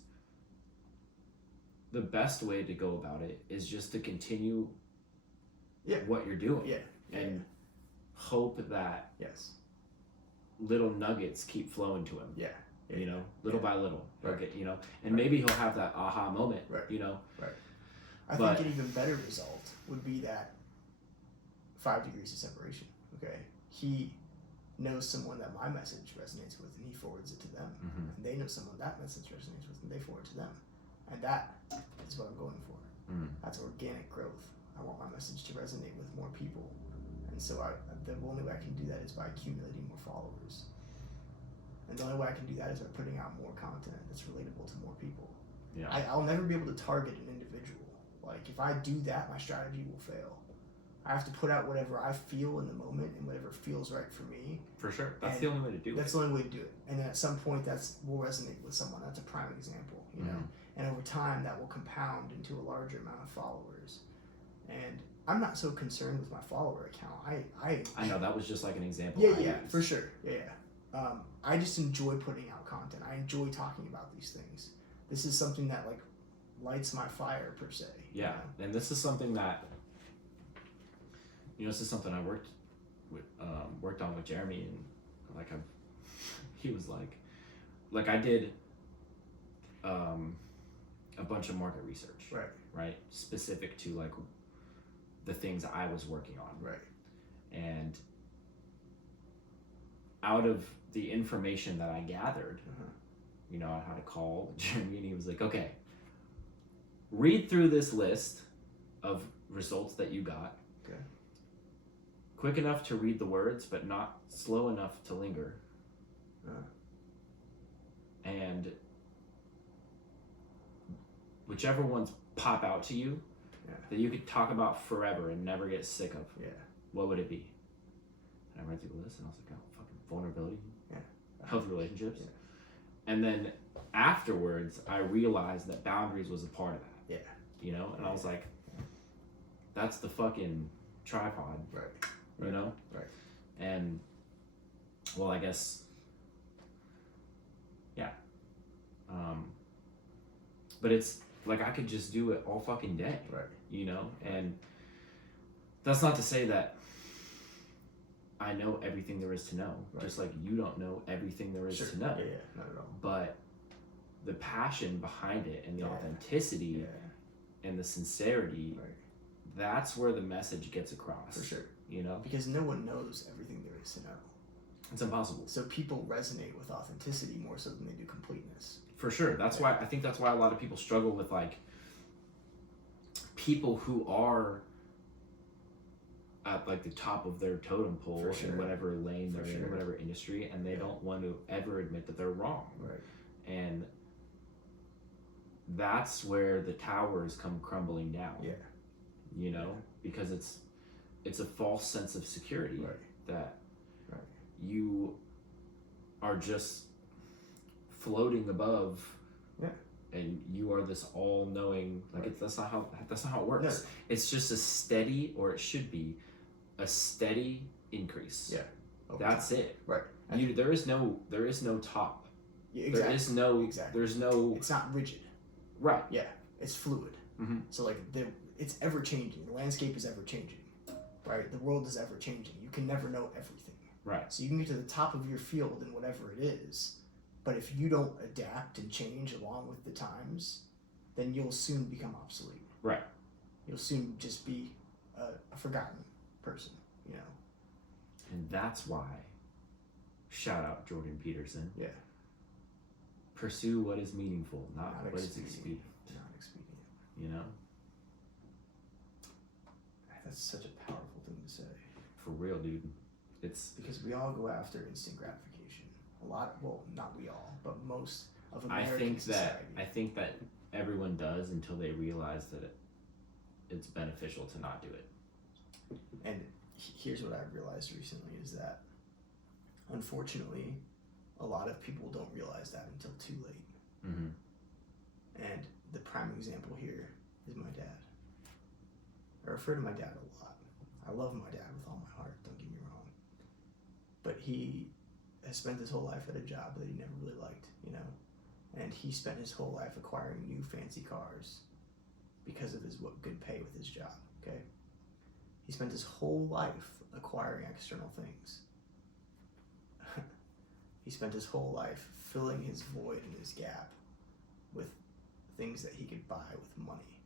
the best way to go about it is just to continue what you're doing. And hope that little nuggets keep flowing to him. You know, little by little. Right. You know, and maybe he'll have that aha moment, you know. I think an even better result would be that 5 degrees of separation. Okay. He knows someone that my message resonates with, and he forwards it to them. And they know someone that message resonates with, and they forward it to them. And that is what I'm going for. That's organic growth. I want my message to resonate with more people. And so the only way I can do that is by accumulating more followers. And the only way I can do that is by putting out more content that's relatable to more people. Yeah. I'll never be able to target an individual. Like, if I do that, my strategy will fail. I have to put out whatever I feel in the moment and whatever feels right for me. For sure. That's the only way to do it. That's the only way to do it. And then at some point, will resonate with someone. That's a prime example, you know? And over time, that will compound into a larger amount of followers. And I'm not so concerned with my follower account. I know, that was just like an example. Yeah, for sure. Yeah. I just enjoy putting out content. I enjoy talking about these things. This is something that, like, lights my fire, per se. Yeah, you know? And this is something that, you know, this is something I worked on with Jeremy, and like he was like I did a bunch of market research, right, specific to like the things I was working on, and out of the information that I gathered, you know, I had to call Jeremy, and he was like, okay, read through this list of results that you got. Okay. Quick enough to read the words, but not slow enough to linger. And whichever ones pop out to you that you could talk about forever and never get sick of, what would it be? And I read through the list, and I was like, oh, fucking vulnerability, healthy relationships. And then afterwards, I realized that boundaries was a part of that. You know? And I was like, that's the fucking tripod. You know? And, well, I guess, but it's like I could just do it all fucking day. You know? And that's not to say that I know everything there is to know. Just like you don't know everything there is to know. Not at all. But the passion behind it and the authenticity and the sincerity, that's where the message gets across. For sure. You know? Because no one knows everything there is to know. It's impossible. So people resonate with authenticity more so than they do completeness. For sure. That's why, I think that's why a lot of people struggle with, like, people who are at like the top of their totem pole in whatever lane they're in, whatever industry, and they don't want to ever admit that they're wrong. Right. And that's where the towers come crumbling down. Yeah. You know, because it's a false sense of security that you are just floating above. Yeah. And you are this all-knowing, like that's not how it works. No. It's just a steady, or it should be a steady increase. Yeah. That's it. Right. There is no top. Yeah, exactly. There's no. It's not rigid. Right. Yeah. It's fluid. Mm-hmm. So like it's ever changing. The landscape is ever changing. Right. The world is ever changing. You can never know everything. Right. So you can get to the top of your field in whatever it is, but if you don't adapt and change along with the times, then you'll soon become obsolete. Right. You'll soon just be a forgotten person, you know. And that's why, shout out Jordan Peterson. Yeah. Pursue what is meaningful, not what is expedient. Not expedient. You know? That's such a powerful thing to say. For real, dude. It's because we all go after instant gratification. A lot, well, not we all, but most of American society. I think that everyone does until they realize that it's beneficial to not do it. And here's what I've realized recently is that, unfortunately, a lot of people don't realize that until too late. Mm-hmm. And the prime example here is my dad. I refer to my dad a lot. I love my dad with all my heart, don't get me wrong. But he has spent his whole life at a job that he never really liked, you know? And he spent his whole life acquiring new fancy cars because of his good pay with his job, okay? He spent his whole life acquiring external things. He spent his whole life filling his void and his gap with things that he could buy with money.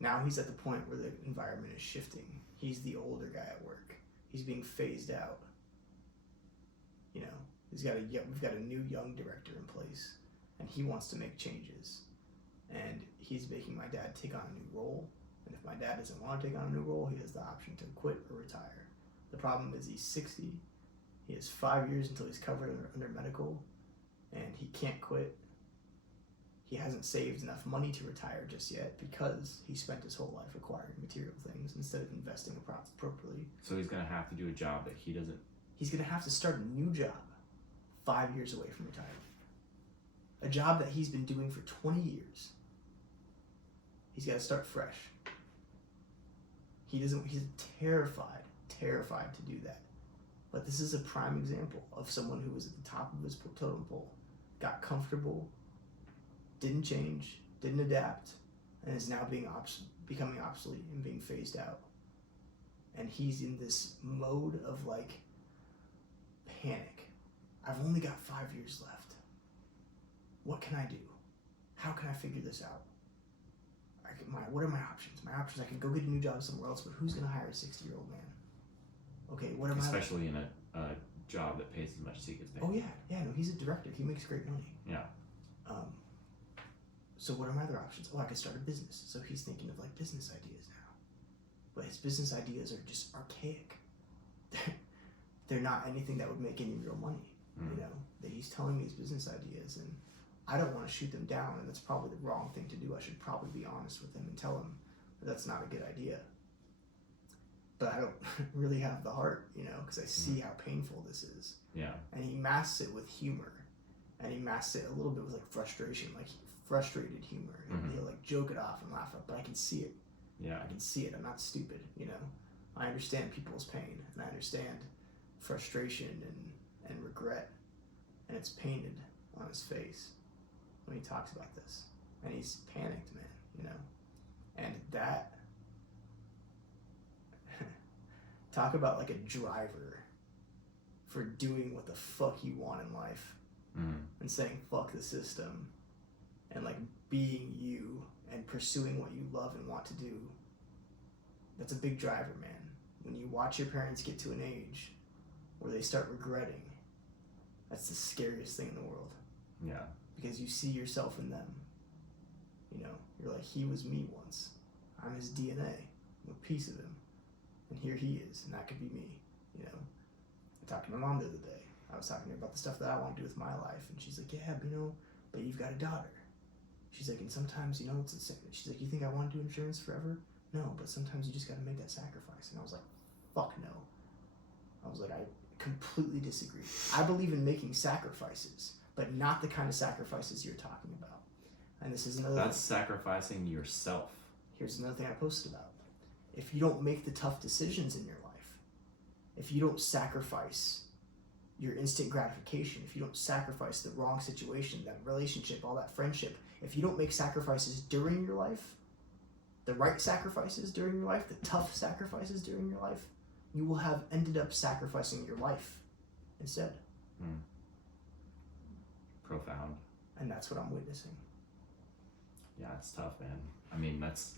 Now he's at the point where the environment is shifting. He's the older guy at work. He's being phased out. You know, we've got a new young director in place, and he wants to make changes. And he's making my dad take on a new role. And if my dad doesn't want to take on a new role, he has the option to quit or retire. The problem is he's 60. He has 5 years until he's covered under medical, and he can't quit. He hasn't saved enough money to retire just yet because he spent his whole life acquiring material things instead of investing appropriately. So he's going to have to do a job that he doesn't... He's going to have to start a new job 5 years away from retirement. A job that he's been doing for 20 years. He's got to start fresh. He's terrified to do that. But this is a prime example of someone who was at the top of his totem pole, got comfortable, didn't change, didn't adapt, and is now becoming obsolete and being phased out. And he's in this mode of like panic. I've only got 5 years left. What can I do? How can I figure this out? What are my options? My options, I could go get a new job somewhere else, but who's going to hire a 60-year-old man? Okay, what am Especially in a job that pays as much as he gets paid. Oh, yeah, no, he's a director. He makes great money. Yeah. So what are my other options? Oh, I could start a business. So he's thinking of like business ideas now. But his business ideas are just archaic. They're not anything that would make any real money. You know, that he's telling me his business ideas, and I don't want to shoot them down, and that's probably the wrong thing to do. I should probably be honest with him and tell him that that's not a good idea. But I don't really have the heart, you know, because I see how painful this is. Yeah. And he masks it with humor, and he masks it a little bit with like frustration, like frustrated humor. And he'll like joke it off and laugh at, but I can see it. Yeah. I can see it. I'm not stupid, you know. I understand people's pain, and I understand frustration and regret, and it's painted on his face when he talks about this. And he's panicked, man, you know. And that talk about like a driver for doing what the fuck you want in life and saying fuck the system and like being you and pursuing what you love and want to do. That's a big driver, man. When you watch your parents get to an age where they start regretting, that's the scariest thing in the world. Yeah. Because you see yourself in them. You know, you're like, he was me once. I'm his DNA. I'm a piece of him. And here he is, and that could be me, you know. I talked to my mom the other day. I was talking to her about the stuff that I want to do with my life, and she's like, yeah, but you've got a daughter. She's like, and sometimes, it's the same. She's like, you think I want to do insurance forever? No, but sometimes you just got to make that sacrifice. And I was like, fuck no. I was like, I completely disagree. I believe in making sacrifices, but not the kind of sacrifices you're talking about. And this is another That's sacrificing yourself. Here's another thing I posted about. If you don't make the tough decisions in your life, if you don't sacrifice your instant gratification, if you don't sacrifice the wrong situation, that relationship, all that friendship, if you don't make sacrifices during your life, the right sacrifices during your life, the tough sacrifices during your life, you will have ended up sacrificing your life instead. Profound. And that's what I'm witnessing. Yeah, it's tough, man. I mean, that's,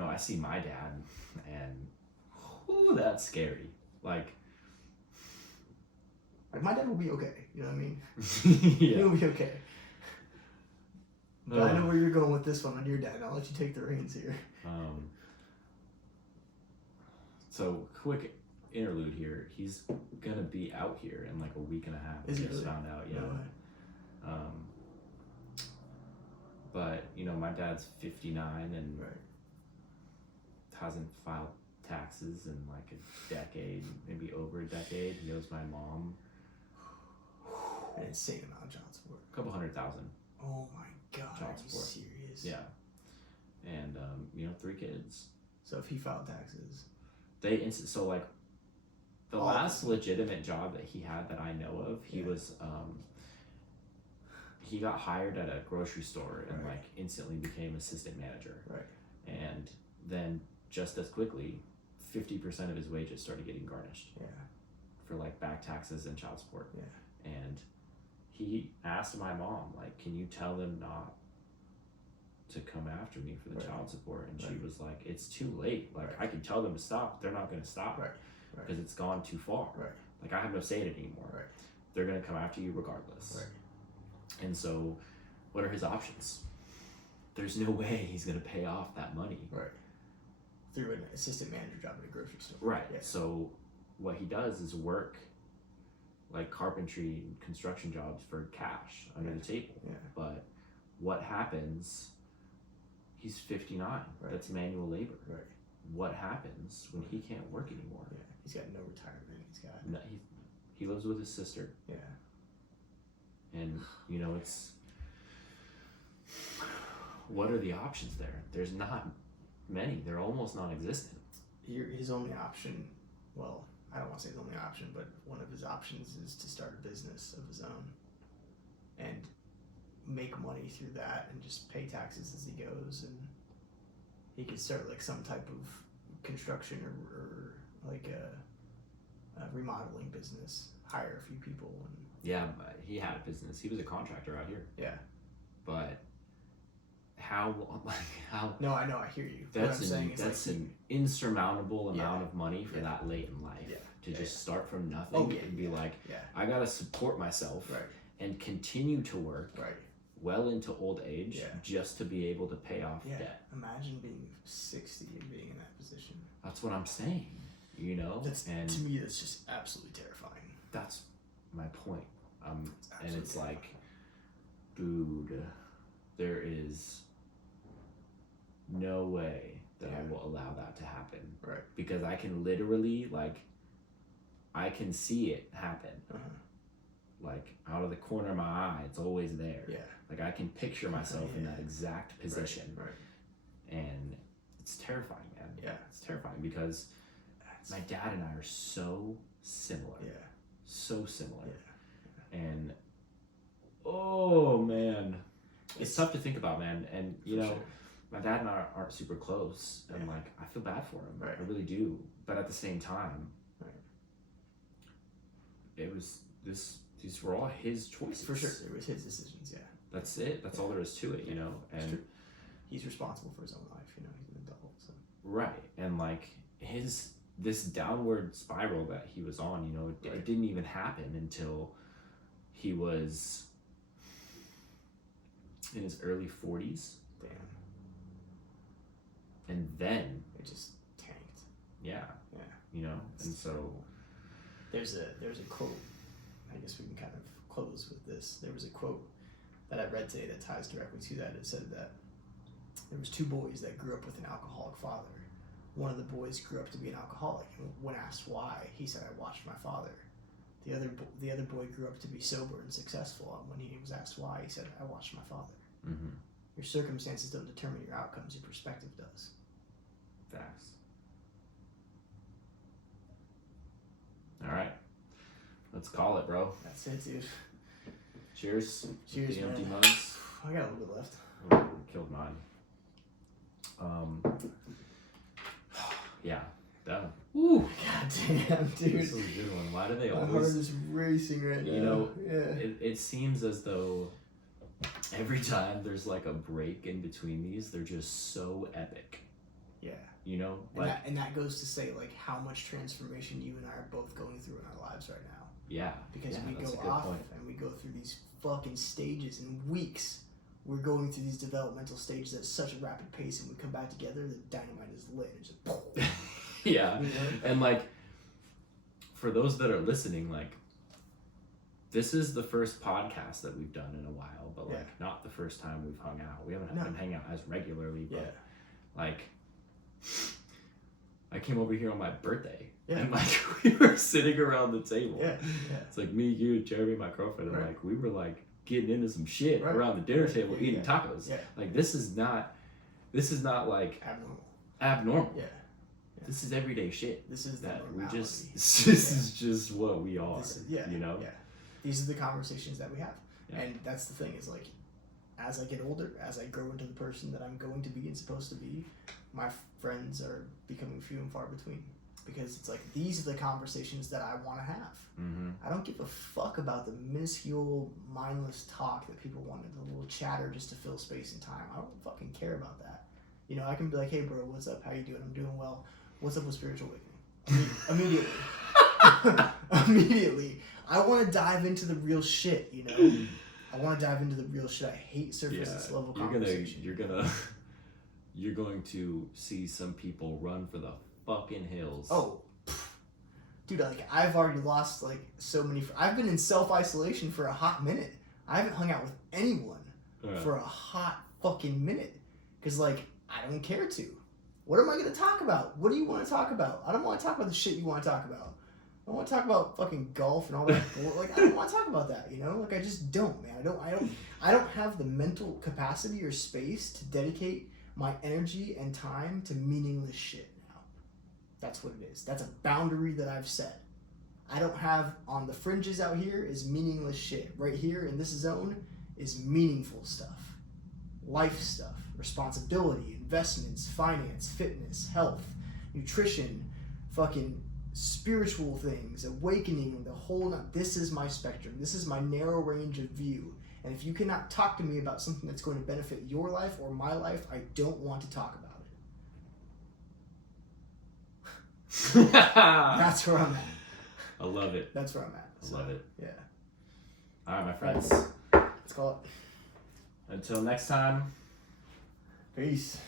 I see my dad, and that's scary. Like my dad will be okay. You know what I mean? Yeah. He'll be okay. But I know where you're going with this one on your dad. I'll let you take the reins here. So quick interlude here. He's gonna be out here in like a week and a half. Is he just really? Found out, yeah. No way. But my dad's 59 and Right. hasn't filed taxes in like a decade, maybe over a decade. He owes my mom An insane amount of child support. a couple $100,000. Oh my god, Child are you support. serious? Yeah. And 3 kids. So if he filed taxes, So like the last legitimate job that he had that I know of, he was he got hired at a grocery store and like instantly became assistant manager. Right. And then just as quickly, 50% of his wages started getting garnished. Yeah. For like back taxes and child support. Yeah. And he asked my mom, like, can you tell them not to come after me for the child support? And she was like, it's too late. Like, I can tell them to stop, but they're not going to stop. Right. Because it's gone too far. Right. Like, I have no say in it anymore. Right. They're going to come after you regardless. Right. And so, what are his options? There's no way he's going to pay off that money. Right. Through an assistant manager job at a grocery store. Right. Yeah. So, what he does is work like carpentry and construction jobs for cash under the table. Yeah. But what happens? He's 59. Right. That's manual labor. Right. What happens when he can't work anymore? Yeah. He's got no retirement. He's got. No, he lives with his sister. Yeah. And it's. What are the options there? There's not many. They're almost non-existent. His only option, well, I don't want to say his only option, but one of his options is to start a business of his own and make money through that and just pay taxes as he goes. And he could start like some type of construction or like a remodeling business, hire a few people. And Yeah, but he had a business. He was a contractor out here. yeah. But how? No, I know. I hear you. That's what I'm saying is that's like, an insurmountable amount of money for that late in life. Yeah. To just start from nothing and be like, I gotta support myself and continue to work well into old age just to be able to pay off debt. Imagine being 60 and being in that position. That's what I'm saying. And to me, that's just absolutely terrifying. That's my point. And it's terrifying. like, dude, there is no way that I will allow that to happen. Right. Because I can literally, I can see it happen. Like, out of the corner of my eye, it's always there. Yeah. Like, I can picture myself in that exact position. Right. And it's terrifying, man. Yeah. It's terrifying because my dad and I are so similar. Yeah. So similar. Yeah. And, oh, man. It's tough to think about, man. And, my dad and I aren't super close. And, I feel bad for him. Right. I really do. But at the same time, these were all his choices. For sure. It was his decisions, yeah. That's it. That's all there is to it, And he's responsible for his own life, he's an adult. So. Right. And this downward spiral that he was on, it didn't even happen until he was in his early 40s. Damn. And then it just tanked. Yeah. Yeah. You know, and so there's a quote. I guess we can kind of close with this. There was a quote that I read today that ties directly to that. It said that there was 2 boys that grew up with an alcoholic father. One of the boys grew up to be an alcoholic, and when asked why, he said, "I watched my father." The other boy grew up to be sober and successful, and when he was asked why, he said, "I watched my father." Mm-hmm. Your circumstances don't determine your outcomes. Your perspective does. Facts. All right. Let's call it, bro. That's it, dude. Cheers. Cheers, the empty man. mugs. I got a little bit left. Oh, killed mine. Yeah. Done. Woo. God damn, dude. This is a good one. Why do they My heart always... is racing right now. You know, yeah. it seems as though every time there's like a break in between these, they're just so epic. Yeah. You know? And that goes to say, like, how much transformation you and I are both going through in our lives right now. Yeah. Because yeah, we that's go a good off point. and we go through these fucking stages in weeks. We're going through these developmental stages at such a rapid pace, and we come back together, the dynamite is lit. And just yeah. You know? And like, for those that are listening, like, this is the first podcast that we've done in a while, but like, not the first time we've hung out. We haven't been hanging out as regularly, but like, I came over here on my birthday, and like, we were sitting around the table. Yeah. It's like me, you, Jeremy, my girlfriend, and like, we were like getting into some shit around the dinner table, eating tacos. Yeah. Like, this is not like abnormal. Yeah. This is everyday shit. This is that we normality. this is just what we are. You know? Yeah. These are the conversations that we have. Yeah. And that's the thing, is like, as I get older, as I grow into the person that I'm going to be and supposed to be, my friends are becoming few and far between. Because it's like, these are the conversations that I want to have. Mm-hmm. I don't give a fuck about the minuscule, mindless talk that people wanted, the little chatter just to fill space and time. I don't fucking care about that. You know, I can be like, "Hey bro, what's up? How you doing? I'm doing well. What's up with spiritual awakening?" Immediately. Immediately. I want to dive into the real shit, you know? I want to dive into the real shit. I hate surface level conversation. You're going to see some people run for the fucking hills. Oh, dude, like, I've already lost, like, so many... I've been in self-isolation for a hot minute. I haven't hung out with anyone for a hot fucking minute. Because, like, I don't care to. What am I going to talk about? What do you want to talk about? I don't want to talk about the shit you want to talk about. I want to talk about fucking golf and all that. Like, I don't want to talk about that, you know? Like, I just don't, man. I don't have the mental capacity or space to dedicate my energy and time to meaningless shit now. That's what it is. That's a boundary that I've set. I don't have, on the fringes out here is meaningless shit. Right here in this zone is meaningful stuff. Life stuff. Responsibility, investments, finance, fitness, health, nutrition, fucking spiritual things, awakening, the whole... This is my spectrum. This is my narrow range of view. And if you cannot talk to me about something that's going to benefit your life or my life, I don't want to talk about it. That's where I'm at. I love it. That's where I'm at. I love it. Yeah. All right, my friends. Let's call it. Until next time. Peace.